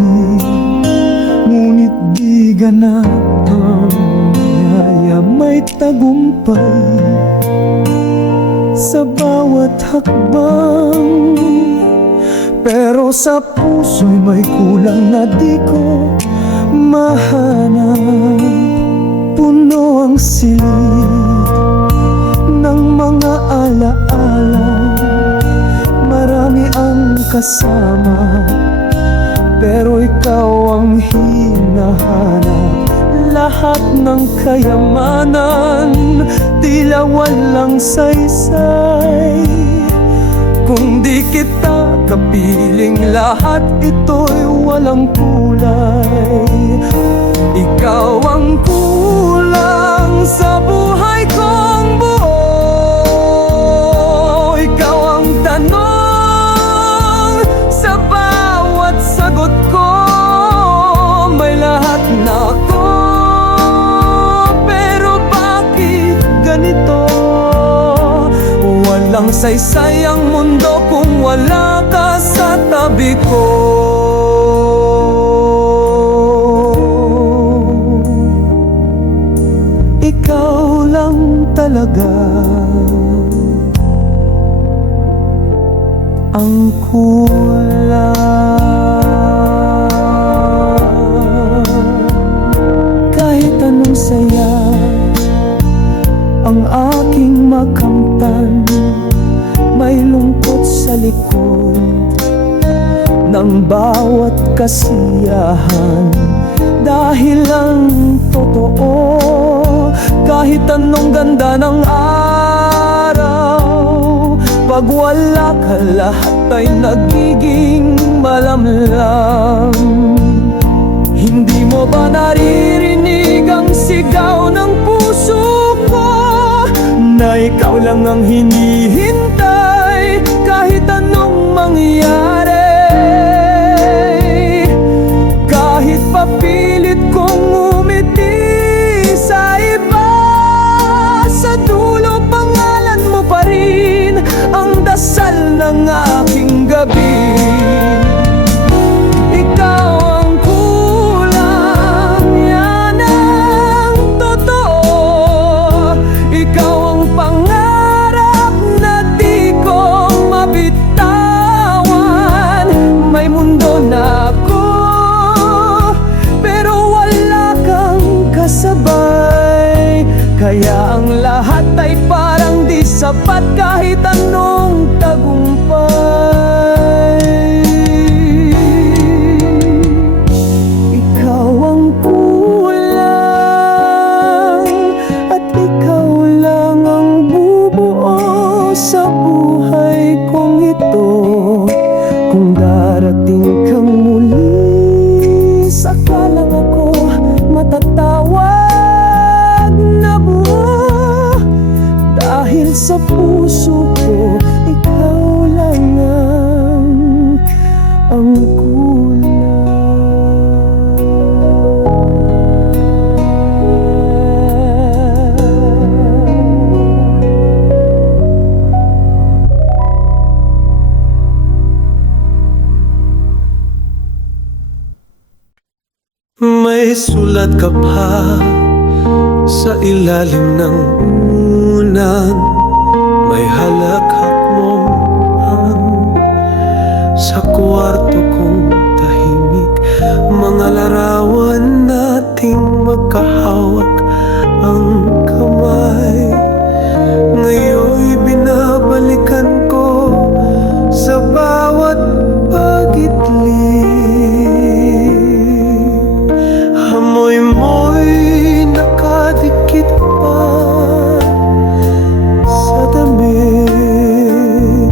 ngunit di ganap ang biyaya. May tagumpay sa bawat hakbang, pero sa puso'y may kulang na di ko mahanap. Puno ang silid ng mga alaala, marami ang kasama, pero ikaw ang hinahanap. Lahat ng kayamanan, tila walang saysay, kung di kita kapiling. Lahat ito'y walang kulay. Ikaw ang kulang sa buhay kong buo. Ikaw ang tanong sa bawat sagot ko. May lahat na ako, pero bakit ganito? Walang saysay ang mundo kung wala ka sa tabi ko. Ikaw lang talaga ang kulang. Kahit anong saya ang aking makamtan, may lungkot sa likod ng bawat kasiyahan. Dahil ang totoo, kahit anong ganda ng araw, pag wala ka lahat ay nagiging malamlam. Hindi mo ba naririnig ang sigaw ng puso ko, na ikaw lang ang hinihintay kahit anong mangyari? Kahit papilit kong umiti sa iba, sa dulo pangalan mo pa rin ang dasal ng aking gabi. Ikaw ang kulang, yan ang totoo. Ikaw ang pangarap na di ko mabitawan. May mundo na ako, pero wala kang kasabay. Kaya ang lahat ay parang di sapat kahit anong tagumpay. Ikaw ang kulang, at ikaw lang ang bubuo sa buhay kong ito. Kung darating kang muli, saka lang ako matatawag na buo. Dahil sa puso ko, ikaw lang ang kulang. May sulat ka pa sa ilalim ng unan, may halakhak mong sa kwarto kong tahimik. Mga larawan nating magkahawak ang kamay, ngayon'y binabalikan ko sa bawat pagitlim. Amoy mo'y nakadikit pa sa damit,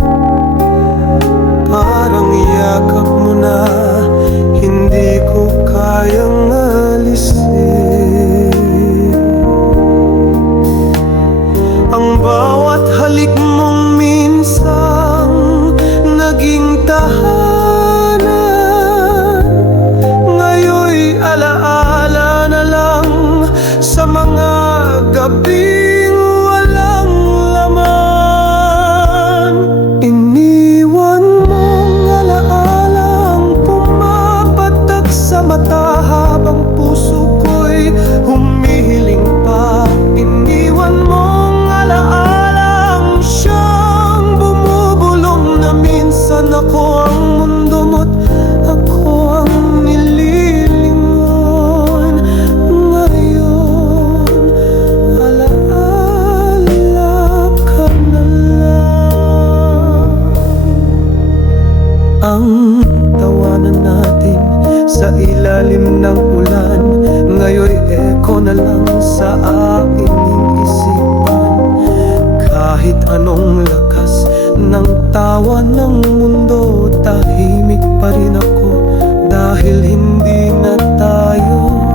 parang yakap mo na hindi ko kayang alisin. Ang bawat halik mong minsang naging tahanan, ngayon'y alaala na lang sa mga gabing wala sa ilalim ng ulan. Ngayon'y eko na lang sa aking isipan. Kahit anong lakas ng tawa ng mundo, tahimik pa rin ako dahil hindi na tayo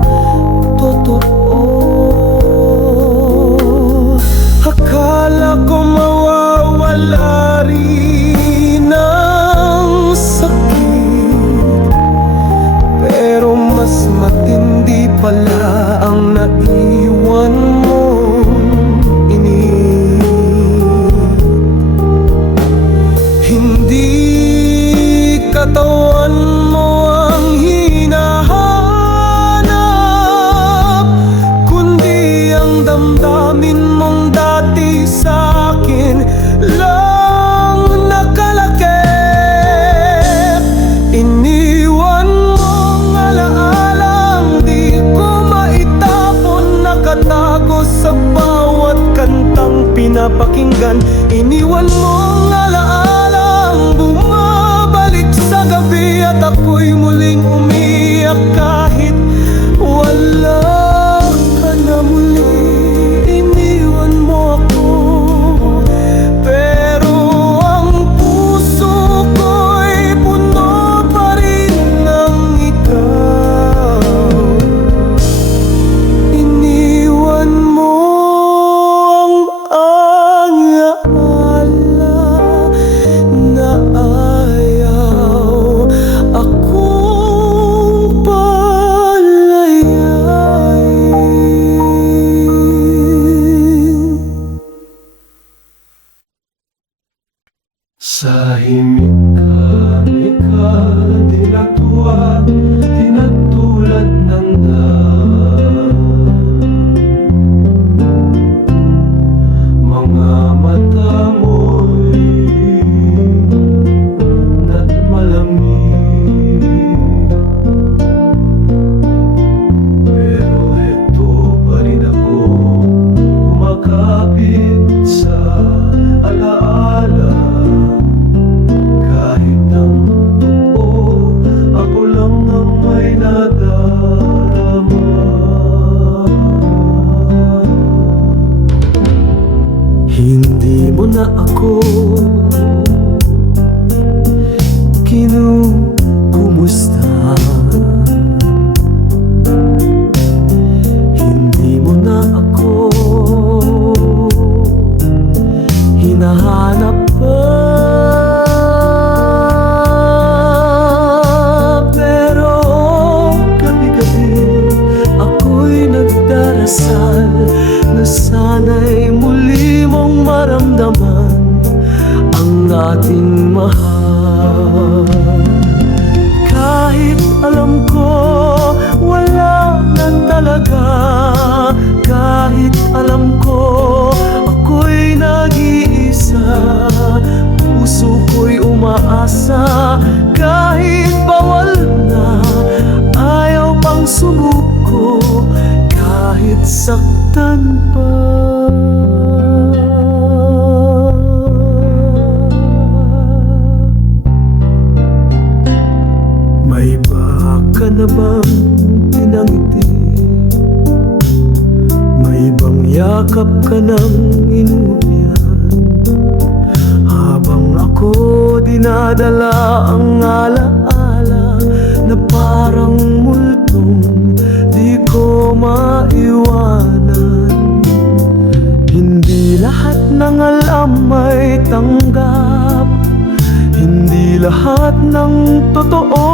totoo. Akala ko mawawala rin ang sakit, pero mas matindi pala ang naiwan mong inip. Hindi katawan mo ang hinahanap, kundi ang damdamin mong dati sa'kin lang nakalakip. Iniwan mong alaalang di ko maitapon, nakatago sa bawat kantang pinapakinggan. Iniwan mong alaalang bumabalik sa gabi, at ako'y muling umiyak kahit wala ka na muli. Iniwan mo ako, pero ang puso ko'y puno pa rin ng ikaw. Iniwan mo ang alaala na ayaw akong palayain. Sa himig ka, dinatuwa, tinatulad ng mga mata mo'y na't malamig. Pero eto pa rin ako, kumakapit sa alaala. Kahit ang totoo, ako lang ang may nadarama. Hindi mo na ako kinukumusta, hindi mo na ako hinahanap pa. Pero gabi-gabi ako'y nagdarasal na sana'y muli mong maramdaman ang ating mahal. Kahit alam ko wala na talaga, kahit alam ko ako'y nag-iisa, puso ko'y umaasa. Kahit bawal na, ayaw pang sumuko, kahit saktan pa. May baka na bang tinangiti? May bang yakap ka ng inubian? Habang ako dinadala ang alaala na parang multong di ko maiwanan. Hindi lahat ng alam ay tanggap, hindi lahat ng totoo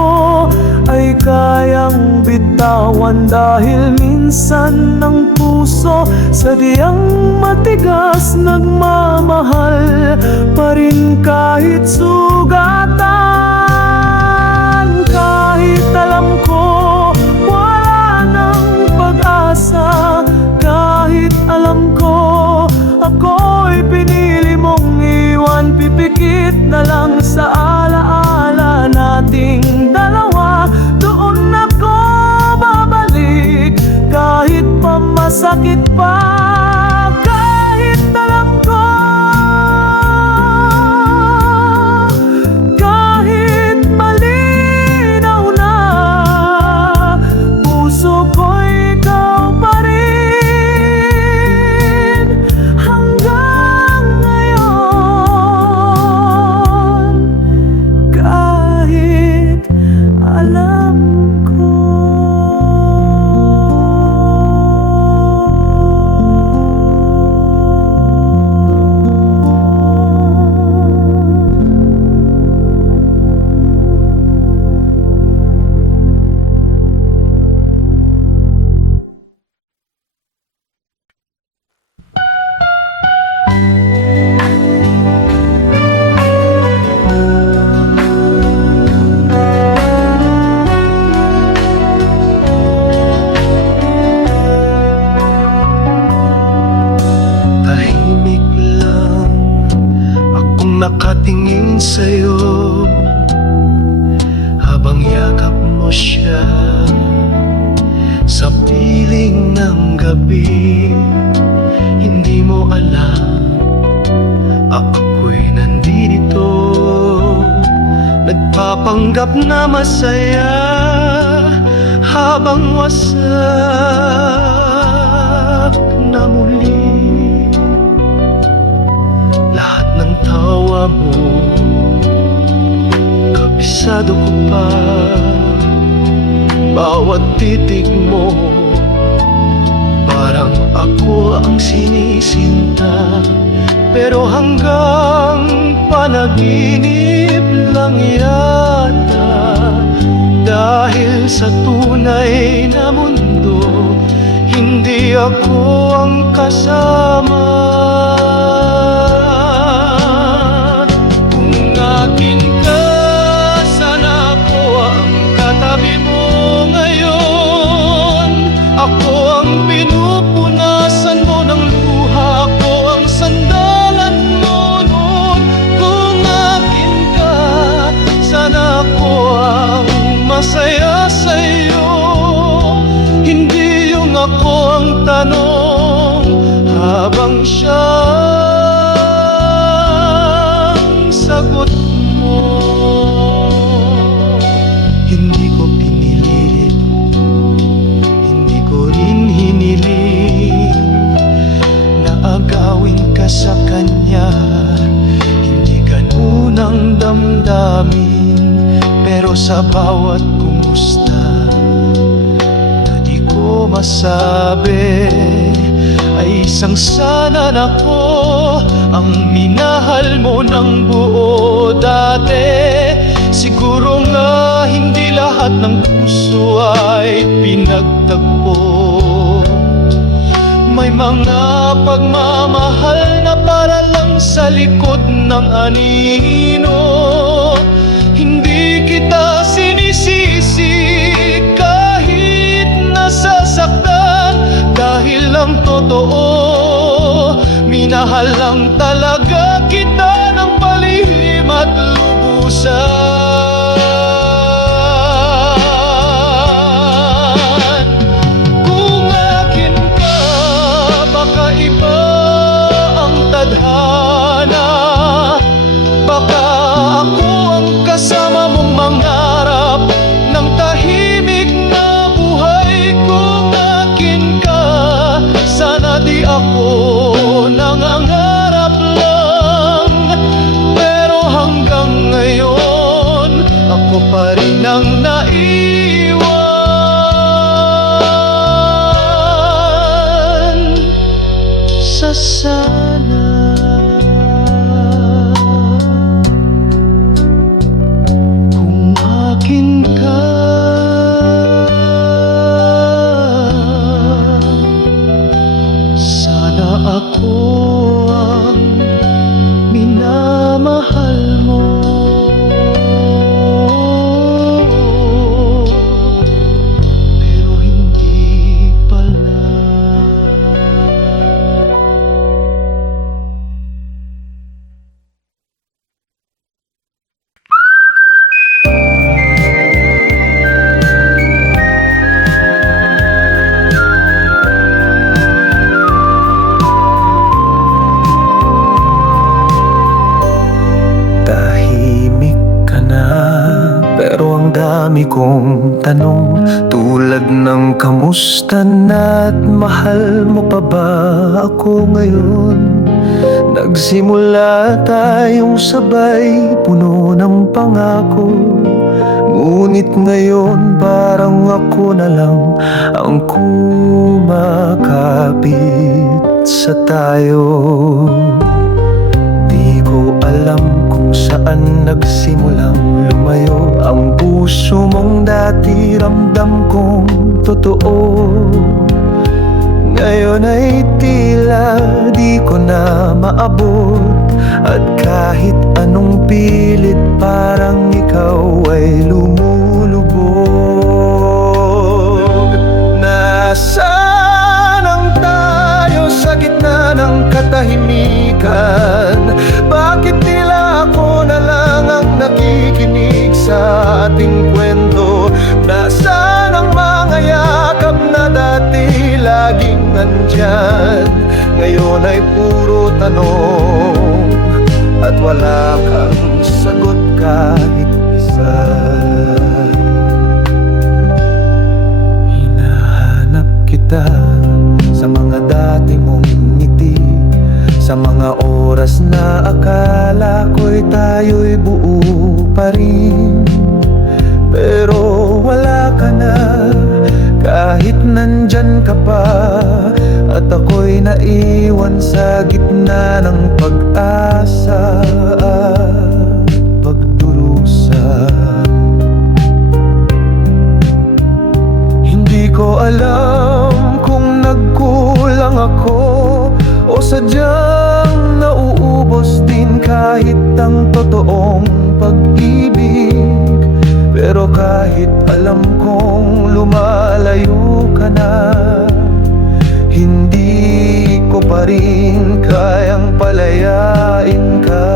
ay kayang bitawan. Dahil minsan ng puso sadyang matigas, nagmamahal pa rin kahit sugatan. Kahit alam ko wala nang pag-asa, kahit alam ko ako'y pinili mong iwan, pipikit na lang sa alaala nating dalawa. Doon ako babalik kahit pa masakit pa. Kahit alam ko, kahit gabi, hindi mo alam ako'y nandito, nagpapanggap na masaya habang wasak na muli lahat ng tawa mo. Kabisado ko pa bawat titig mo, parang ako ang sinisinta, pero hanggang panaginip lang yata. Dahil sa tunay na mundo, hindi ako ang kasama. Kung akin ka, sana ako ang katabi mo ngayon. Ako ang pinupunasan mo ng luha, ako ang sandalan mo noon. Kung akin ka, sana ako ang masaya sa'yo, hindi yung ako ang tanong habang siyang sagot mo. Hindi ko pinilit, hindi ko rin hiniling na agawin ka sa kanya. Hindi ganun ang damdamin, pero sa bawat kumusta na di ko masabi, ay isang sana ako ang minahal mo ng buo dati. Siguro nga hindi lahat ng puso ay pinagtagpo. May mga pagmamahal na para lang sa likod ng anino. Hindi kita sinisisi kahit nasasaktan, dahil ang totoo, minahal lang talaga kita ng palihim at lubusan. Kung akin ka, baka iba ang tadhana, baka ako ang kasama mong mangarap ng tahimik na buhay. Kung akin ka, sana di ako nangangarap lang, pero hanggang ngayon ako pa rin ang naiwan sa sana. Akin ka, sana ako ang minamahal mo, pero hindi pala. Pero ang dami kong tanong, tulad ng kamusta na't mahal mo pa ba ako ngayon? Nagsimula tayong sabay, puno ng pangako, ngunit ngayon parang ako na lang ang kumakapit sa tayo. Di ko alam kung saan nagsimulang lumayo ang puso mong dati ramdam kong totoo. Ngayon ay tila di ko na maabot, at kahit anong pilit parang ikaw ay lumulubog. Nasaan ang tayo sa gitna ng katahimikan? Bakit tila ako na lang ang nakikinig sa ating kwento? Nasaan ang mga yakap na dati laging ngayon ay puro tanong at wala kang sagot kahit isa. Hinahanap kita sa mga dati mong ngiti, sa mga oras na akala ko'y tayo'y buo pa rin. Pero wala ka na, kahit nandyan ka pa, at ako'y naiwan sa gitna ng pag-asa at pagdurusa. Hindi ko alam kung nagkulang ako o sadyang nauubos din kahit ang totoong pag-ibig. Pero kahit alam kong lumalayo ka na, hindi ko pa rin kayang palayain ka.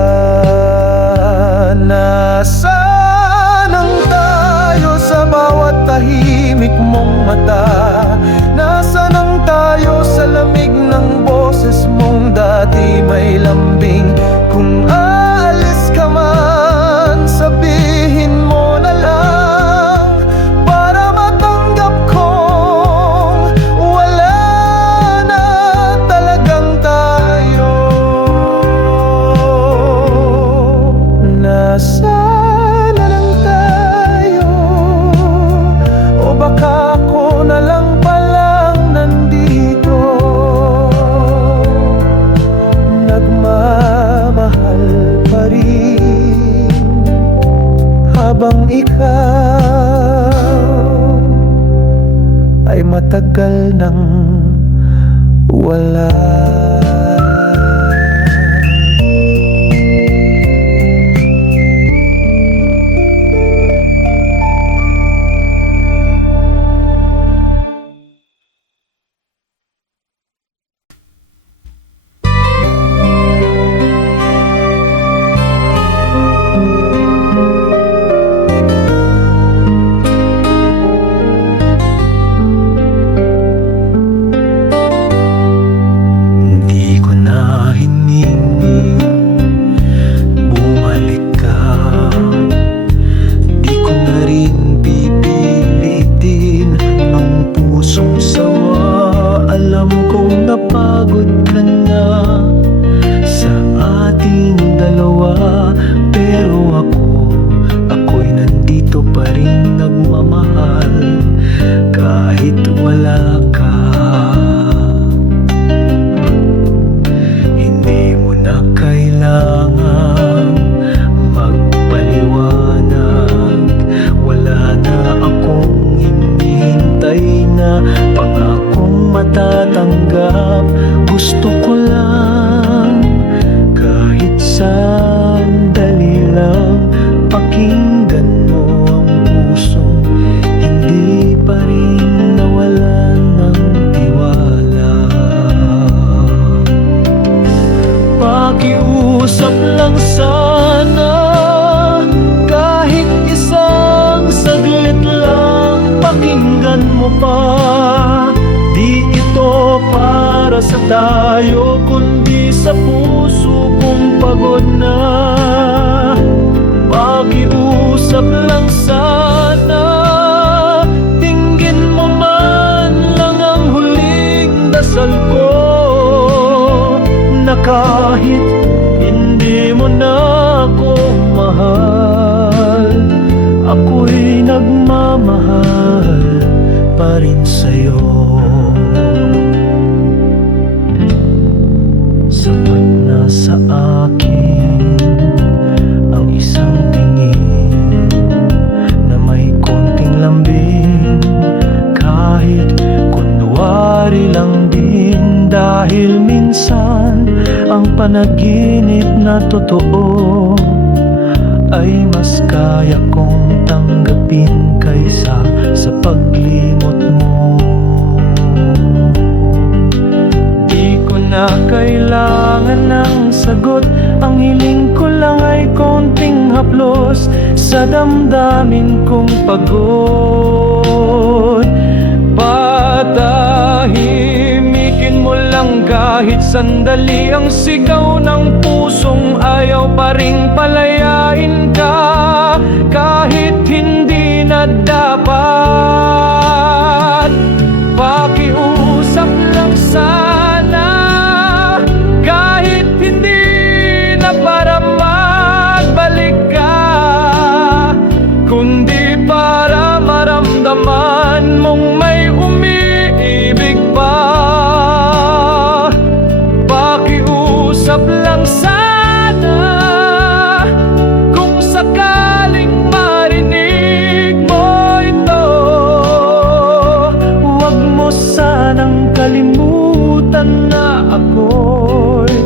Nasaan ang tayo sa bawat tahimik mong mata? Nasaan ang tayo sa lamig ng boses mong dati may lambing? Kung aalis ka man, sabihin mo na lang para matanggap kong wala na talagang tayo. Nasaan na lang tayo? O baka ako na lang palang nandito, nagmamahal pa rin habang ikaw ay matagal nang wala. Gusto ko lang kahit sandali lang pakinggan mo ang pusong hindi pa rin nawalan ng tiwala. Pakiusap lang sana, kahit isang saglit lang pakinggan mo pa. Di ito para sa tayo, kundi sa puso kong pagod na. Pakiusap lang sana, tingin mo man lang ang huling dasal ko, na kahit hindi mo na ako mahal, ako'y nagmamahal pa rin sa'yo. Sapat na sa akin ang isang tingin na may konting lambing, kahit kunwari lang din, dahil minsan ang panaginip na totoo ay mas kaya kong tanggapin kaysa sa paglimot mo. Di ko na kailangan ng sagot, ang hiling ko lang ay konting haplos sa damdamin kong pagod. Patahimikin mo lang kahit Sandali ang sigaw ng pusong ayaw pa ring palayain ka, kahit hindi na dapat. Pakiusap lang sana, kahit hindi na para magbalik ka, kundi para maramdaman mong may umiibig pa. Pakiusap lang sana, kung sakaling marinig mo ito, Huwag mo sanang kalimutan na ako'y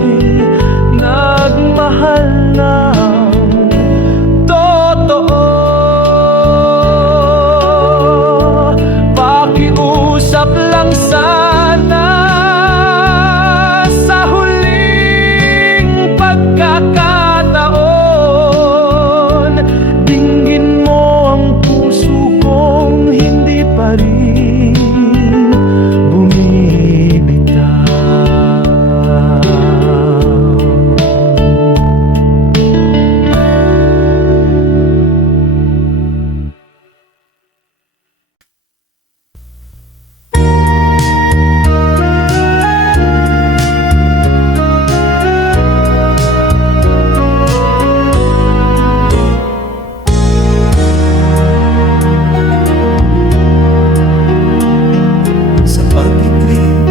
nagmahal ng totoo. Pakiusap lang sana, sa huling pagkakataon, dinggin mo ang puso kong hindi pa rin bumibitaw. Sa pag-ibig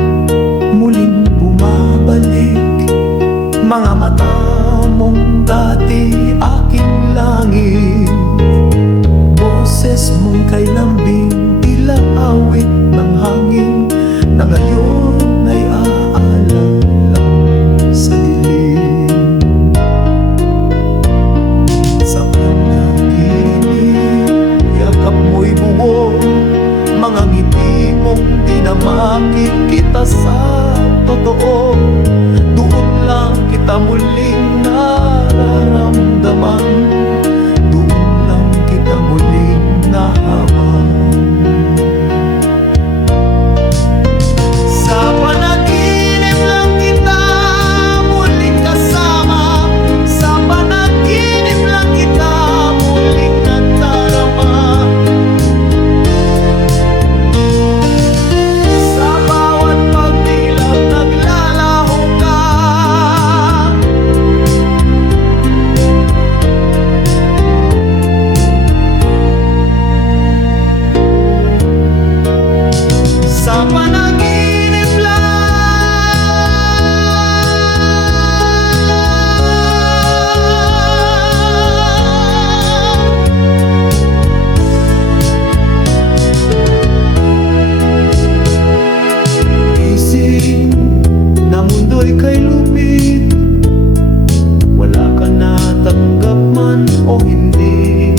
muling bumabalik, mga mata mong dati aking langit, boses mong kay lambing, tila awit ng hangin, na ngayon ay aalala sa dilim. Sa panaginip, yakap mo'y buo, mga ngiti mong di na makikita sa totoo. Doon lang kita muling nararamdaman, doon lang kita muling nahawan. Sa panaginip lang kita muling kasama, sa panaginip lang kita muling nadarama. Sa bawat pagdilat naglalaho ka, sa panaginip lang. Isip na mundo'y kay lupit, wala ka na tanggap man o hindi,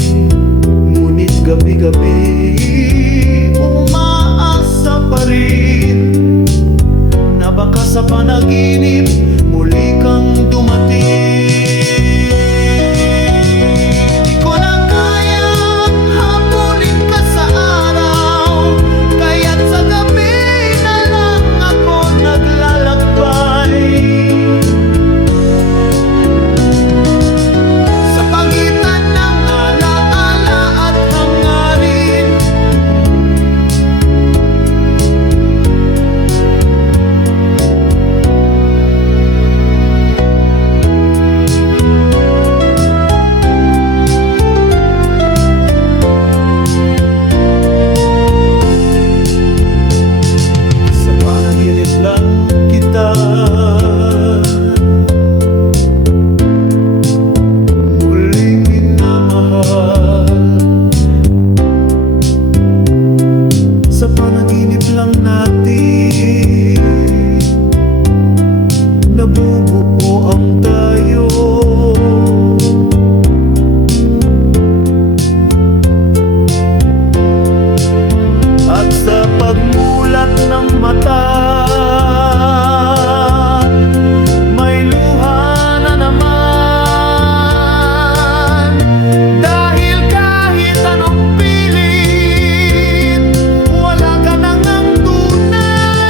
ngunit gabi-gabi umaasa pa rin na baka sa panaginip muli kang dumating. Di ko na kayang habulin ka sa araw, kaya't sa gabi na lang ako naglalakbay. Sa pagitan ng alaala at hangarin, sa panaginip lang kita muling minamahal. Sa panaginip lang natin nabubuo ang tayo. At sa pagmulat ng mata, may luha na naman. Dahil kahit anong pilit, wala ka nang ang tunay.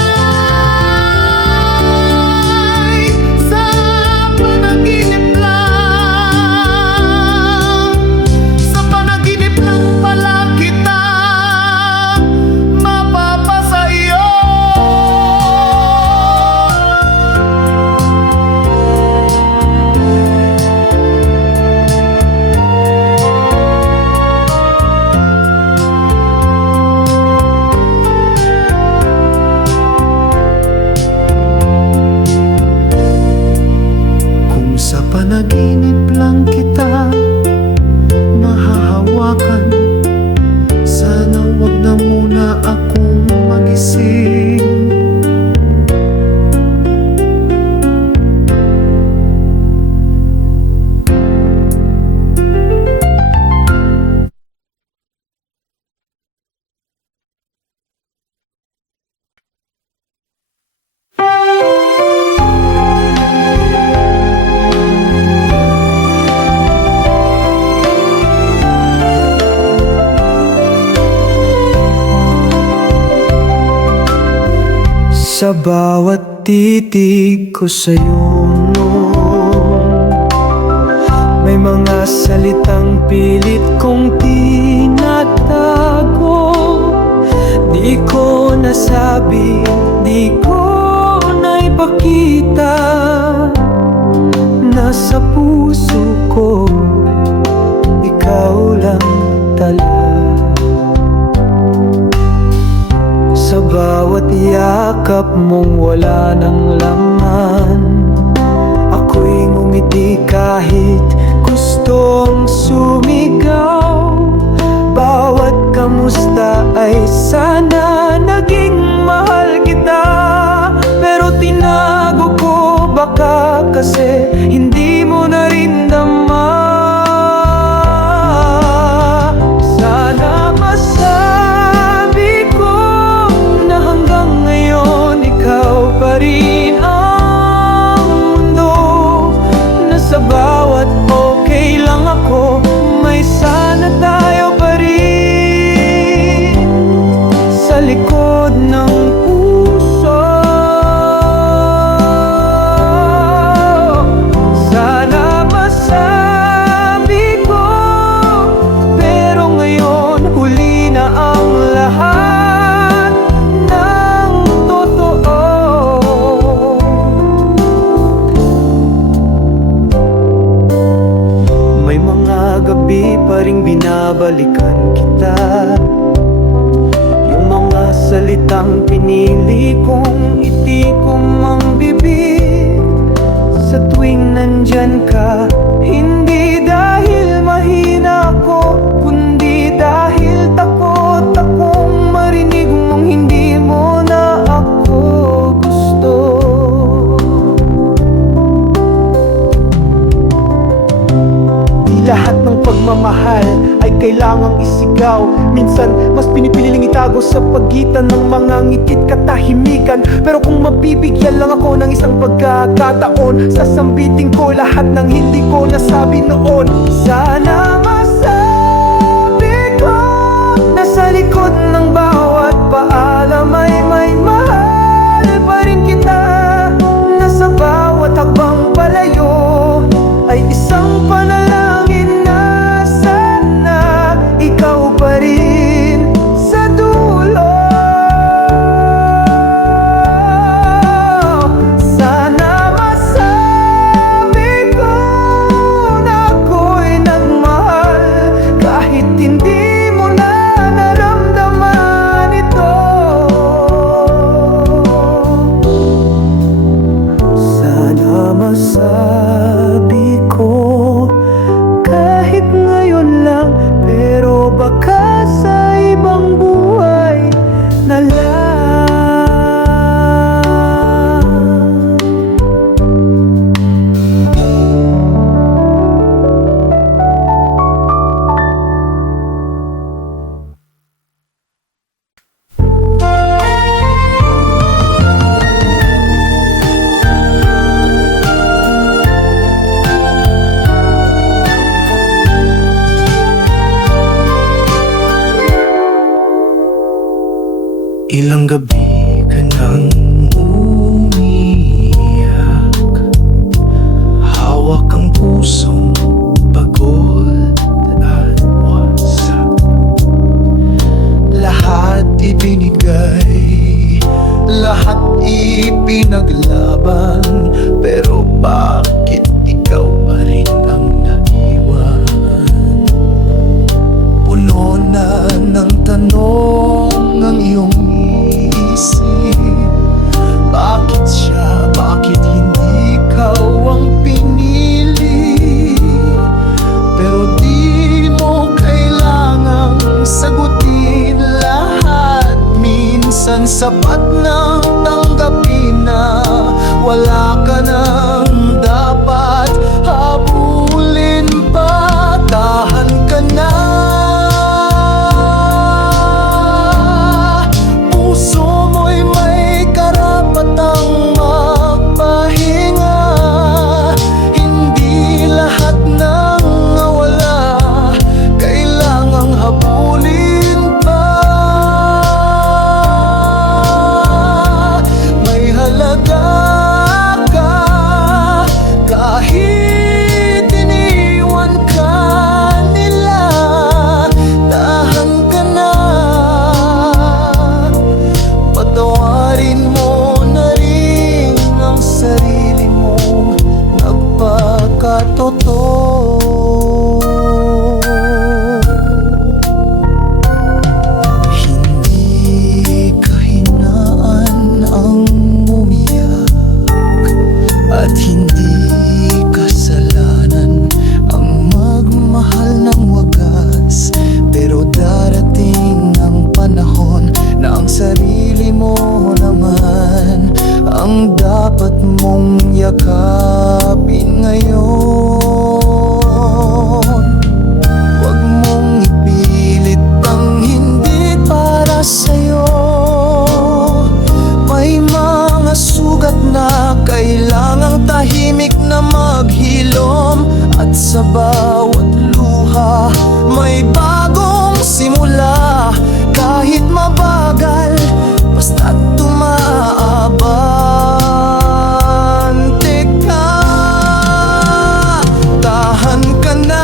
Sa bawat titig ko sa'yo noon, may mga salitang pilit kong tinatago. Di ko nasabi, di ko naipakita. Nasa puso ko, ikaw lang tala. Sa bawat yakap mong wala ng laman, ako'y ngumiti kahit gustong sumigaw. Bawat kamusta ay sana naging mahal kita, pero tinago ko baka kasi hindi mo na rin dama. Sana masabi ko na hanggang ngayon ikaw pa rin ang mundo. Na sa bawat okay lang ako, may sana tayo pa rin sa likod ng puso. Sana masabi ko, pero ngayon huli na ang lahat ng totoo. May mga gabi pa ring binabalikan kita, yung mga salitang pinili kong itikom ang bibig. Sa tuwing nandyan ka, hindi dahil mahina ako, kundi dahil takot akong marinig mong hindi mo na ako gusto. Di lahat ng pagmamahal ay kailangang isigaw. Minsan mas pinipiling itago sa pagitan ng mga ngitit katahimikan. Pero kung mabibigyan lang ako ng isang pagkakataon, sasambitin ko lahat ng hindi ko nasabi noon. Sana masabi ko na sa likod ng bawat paalam ay may mahal pa rin kita. Na sa bawat hakbang palayo ay isang panalangin na sana ikaw pa rin sa dulo. Sana masabi ko na ako'y nagmahal kahit hindi mo na naramdaman ito. Sana masabi ko kahit ngayon lang, pero baka sa ibang buhay na lang. Ilang gabi ka nang umiiyak, hawak ang pusong pagod at wasak. Lahat ibinigay, lahat ipinaglaban, pero bakit ikaw pa rin ang naiwan? Puno na ng tanong ang iyong isip. Bakit siya, bakit hindi ikaw ang pinili? Pero di mo kailangang sagutin lahat. Minsan sapat nang tanggapin na wala ka nang dapat habulin pa. Tahan ka na, puso mo'y may karapatang magpahinga. Hindi lahat ng nawala kailangang habulin pa. May Sa bawat luha may bagong simula. Kahit mabagal, basta't tumaabante ka. Tahan ka na,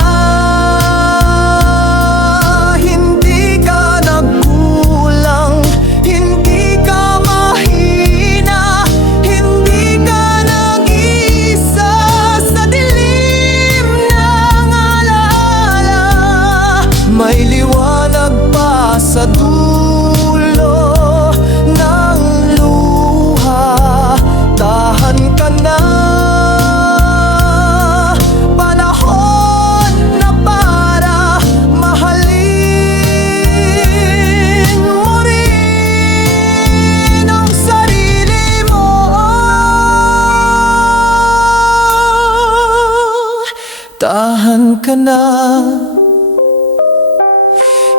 hindi ka nagkulang, hindi ka mahina, hindi ka nag-iisa sa dilim ng alaala. May liwanag pa sa dulo ng luha. Tahan ka na, panahon na para mahalin mo rin ang sarili mo. Tahan ka na,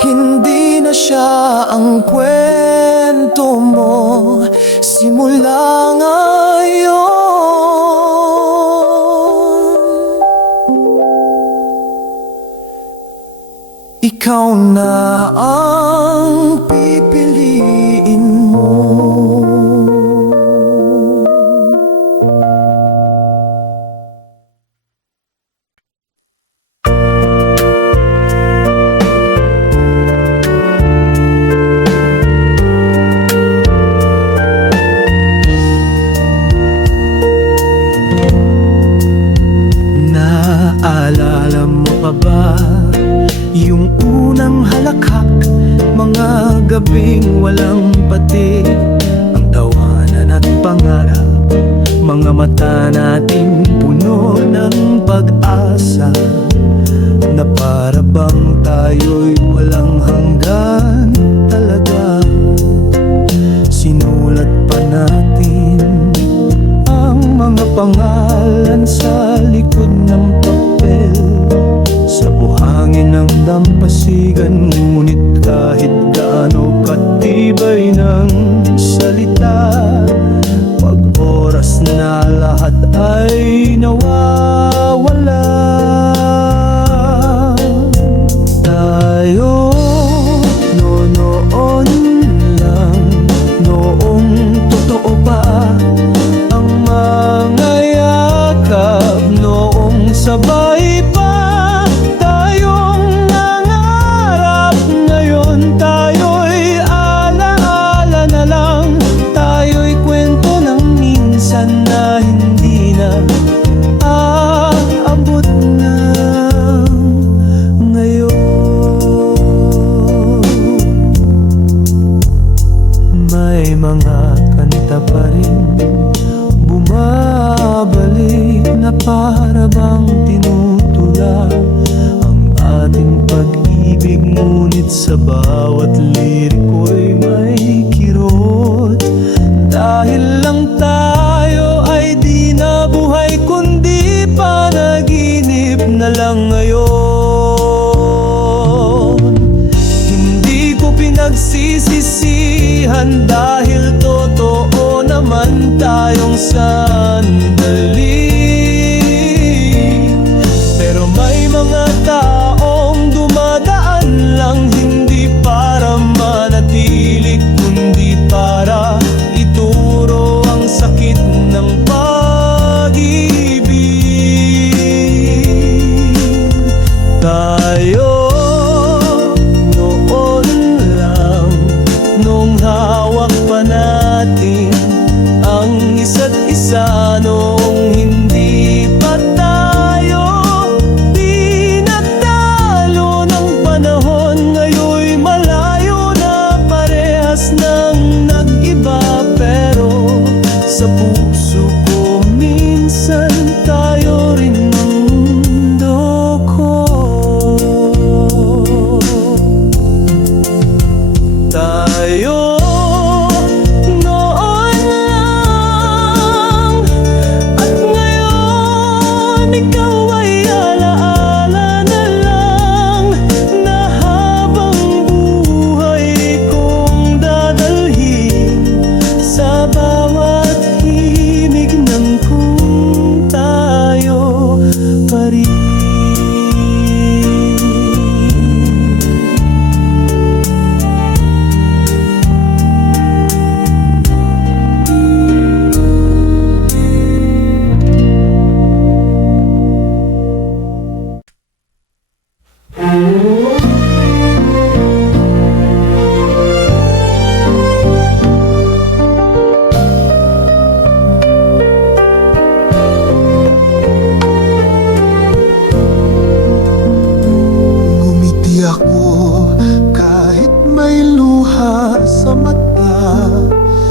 hindi na siya ang kwento mo. Simula ngayon, ikaw na ang pipiliin mo. Naalala mo pa ba yung unang halakhak? Mga gabing walang pati, ang tawanan at pangarap. Mga mata nating puno ng pag-asa, na para bang tayo'y walang hanggan talaga. Sinulat pa natin ang mga pangalan sa likod ng papel, sa buhangin ng dampasigan. Ngunit kahit gaano katibay ng salita, pag oras na lahat ay nawawala. Tayo noon lang, noong totoo pa ang mga yakap, noong sabay pa tayong nangarap. Ngayon tayo'y alaala na lang, tayo'y kwento ng minsan na hindi na aabot na ngayon. May mga kanta pa rin bumabalik, na para bang tinutula ang ating pag-ibig. Ngunit sa bawat liriko'y may kirot, dahil lang tayo ay di na buhay, kundi panaginip na lang ngayon. Hindi ko pinagsisisihan, dahil totoo naman tayong sandali. Pero may mga taong dumadaan lang, hindi para manatili, kundi para ituro ang sakit ng pag-ibig. Tayo noon lang, nung hawak pa natin ang isa't isa, noong hindi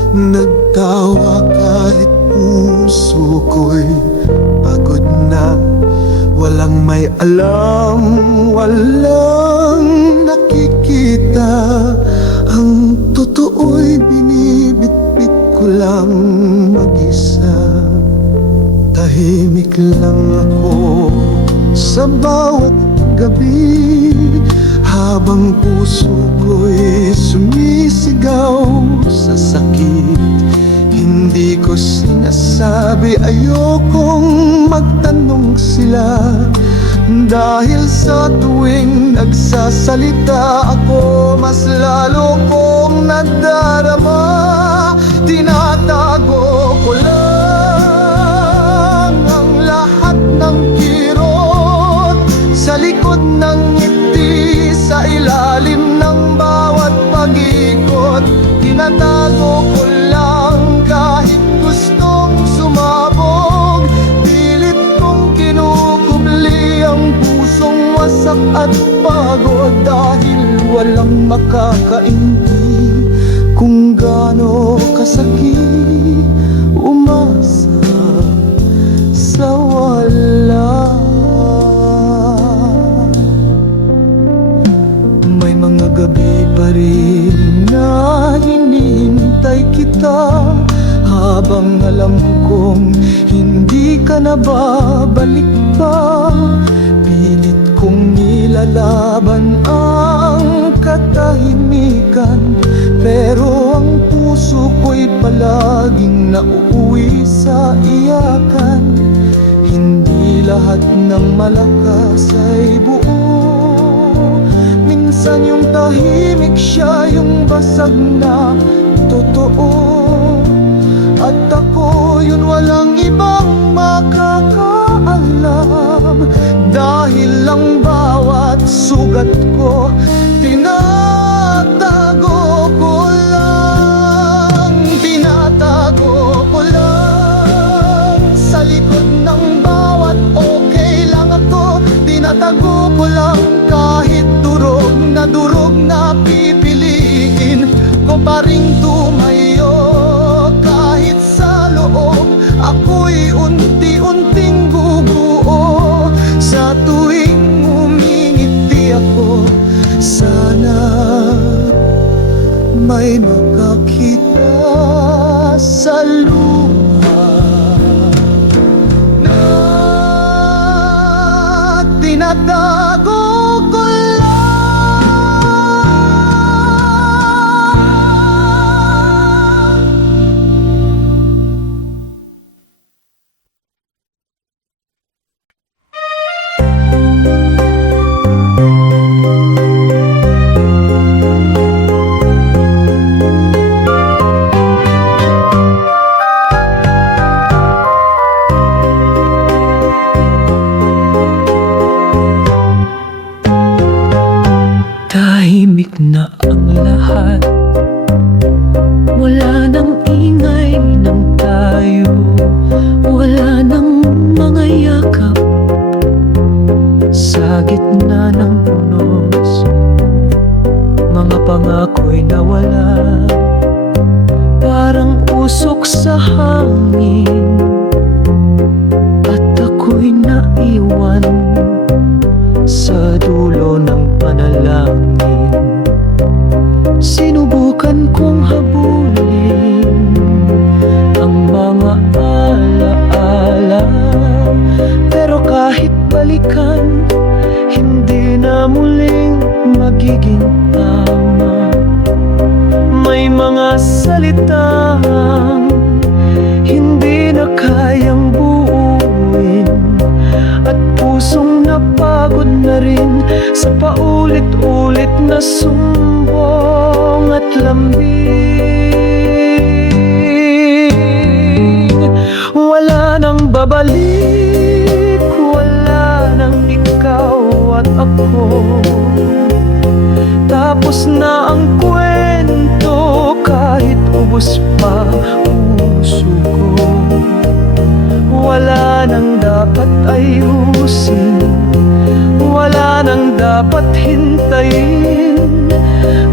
Nagtawa kahit puso ko'y pagod na. Walang may alam, walang nakikita. Ang totoo'y binibitbit ko lang mag-isa. Tahimik lang ako sa bawat gabi, habang puso ko'y sumisigaw sa sakit. Hindi ko sinasabi, ayokong magtanong sila, dahil sa tuwing nagsasalita ako, mas lalo kong nadarama. Tinatago ko lang ang lahat ng kirot sa likod ng ngiti, sa ilalim ng bawat pag-ikot. Tinatago ko lang kahit gustong sumabog. Pilit kong kinukubli ang pusong wasak at pagod, dahil walang makakaintindi kung gaano kasakit umasa sa wala. May mga gabi pa rin na hinihintay kita, habang alam kong hindi ka na babalik pa. Pilit kong nilalaban ang katahimikan, pero ang puso ko'y palaging nauuwi sa iyakan. Hindi lahat ng malakas ay buo, minsan yung tahimik siya yung basag na totoo. At ako yun, walang ibang makakaalam, dahil lang bawat sugat ko tinatago ko lang. Tinatago ko lang sa likod ng bawat okay lang ako. Tinatago ko lang kahit durog na pipiliin ko pa ring tumayo. Kahit sa loob ako'y unti-unting guguo, sa tuwing umingiti ako, sana may makakita sa lupa na tinatago ko lang. Tahimik na ang lahat, wala nang ingay ng tayo, wala nang mga yakap sa gitna ng unos. Mga pangako'y nawala, parang usok sa hangin, at ako'y naiwan sa dulo ng panalangin. Sinubukan kong habulin ang mga alaala, pero kahit balikan, hindi na muling magiging tama. May mga salitang hindi na kayang buuin, at pusong napagod na rin sa paulit-ulit na sumbong at lambing. Wala nang babalik, wala nang ikaw at ako. Tapos na ang kwento, kahit ubos pa puso ko. Wala nang dapat ayusin, wala nang dapat hintayin.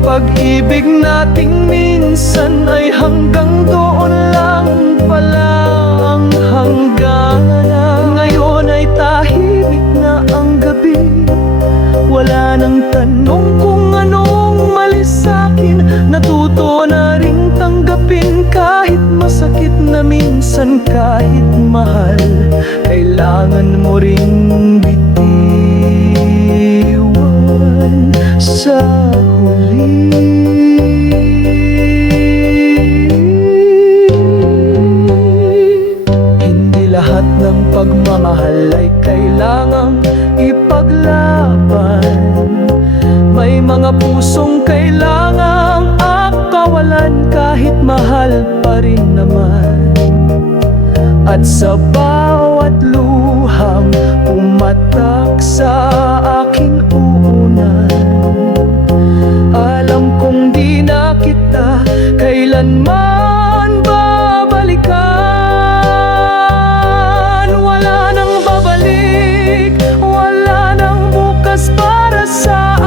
Pag-ibig nating minsan minsan ay hanggang doon lang pala ang hangganan. Ngayon ay tahimik na ang gabi, wala nang tanong kung anong mali sa'kin. Natuto na ring tanggapin kahit masakit na minsan, kahit mahal, kailangan mo ring bitiwan sa huli. Hindi lahat ng pagmamahal ay kailangang ipaglaban. May mga pusong kailangang akawalan kahit mahal pa rin naman. At sa bawat luhang pumatak sa aking uunan, alam kong di na kita kailanman babalikan. Wala nang babalik, wala nang bukas para sa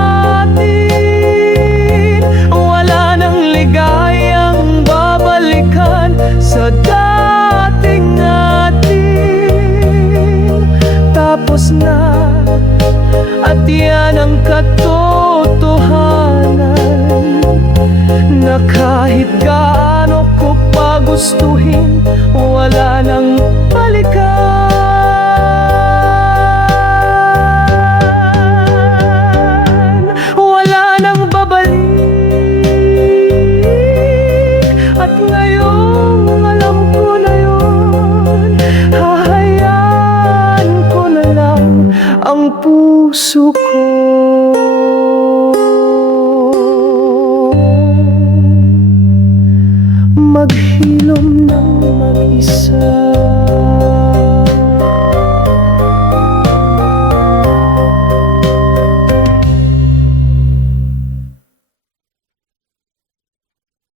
atin. Wala nang ligayang babalikan sa dating natin. Tapos na, at yan ang katotohanan, na kahit gaano ko pa gustuhin, wala nang balikan. Wala nang babalik, at ngayong alam ko na yun, hahayaan ko na lang ang puso ko maghilom ng mag-isa.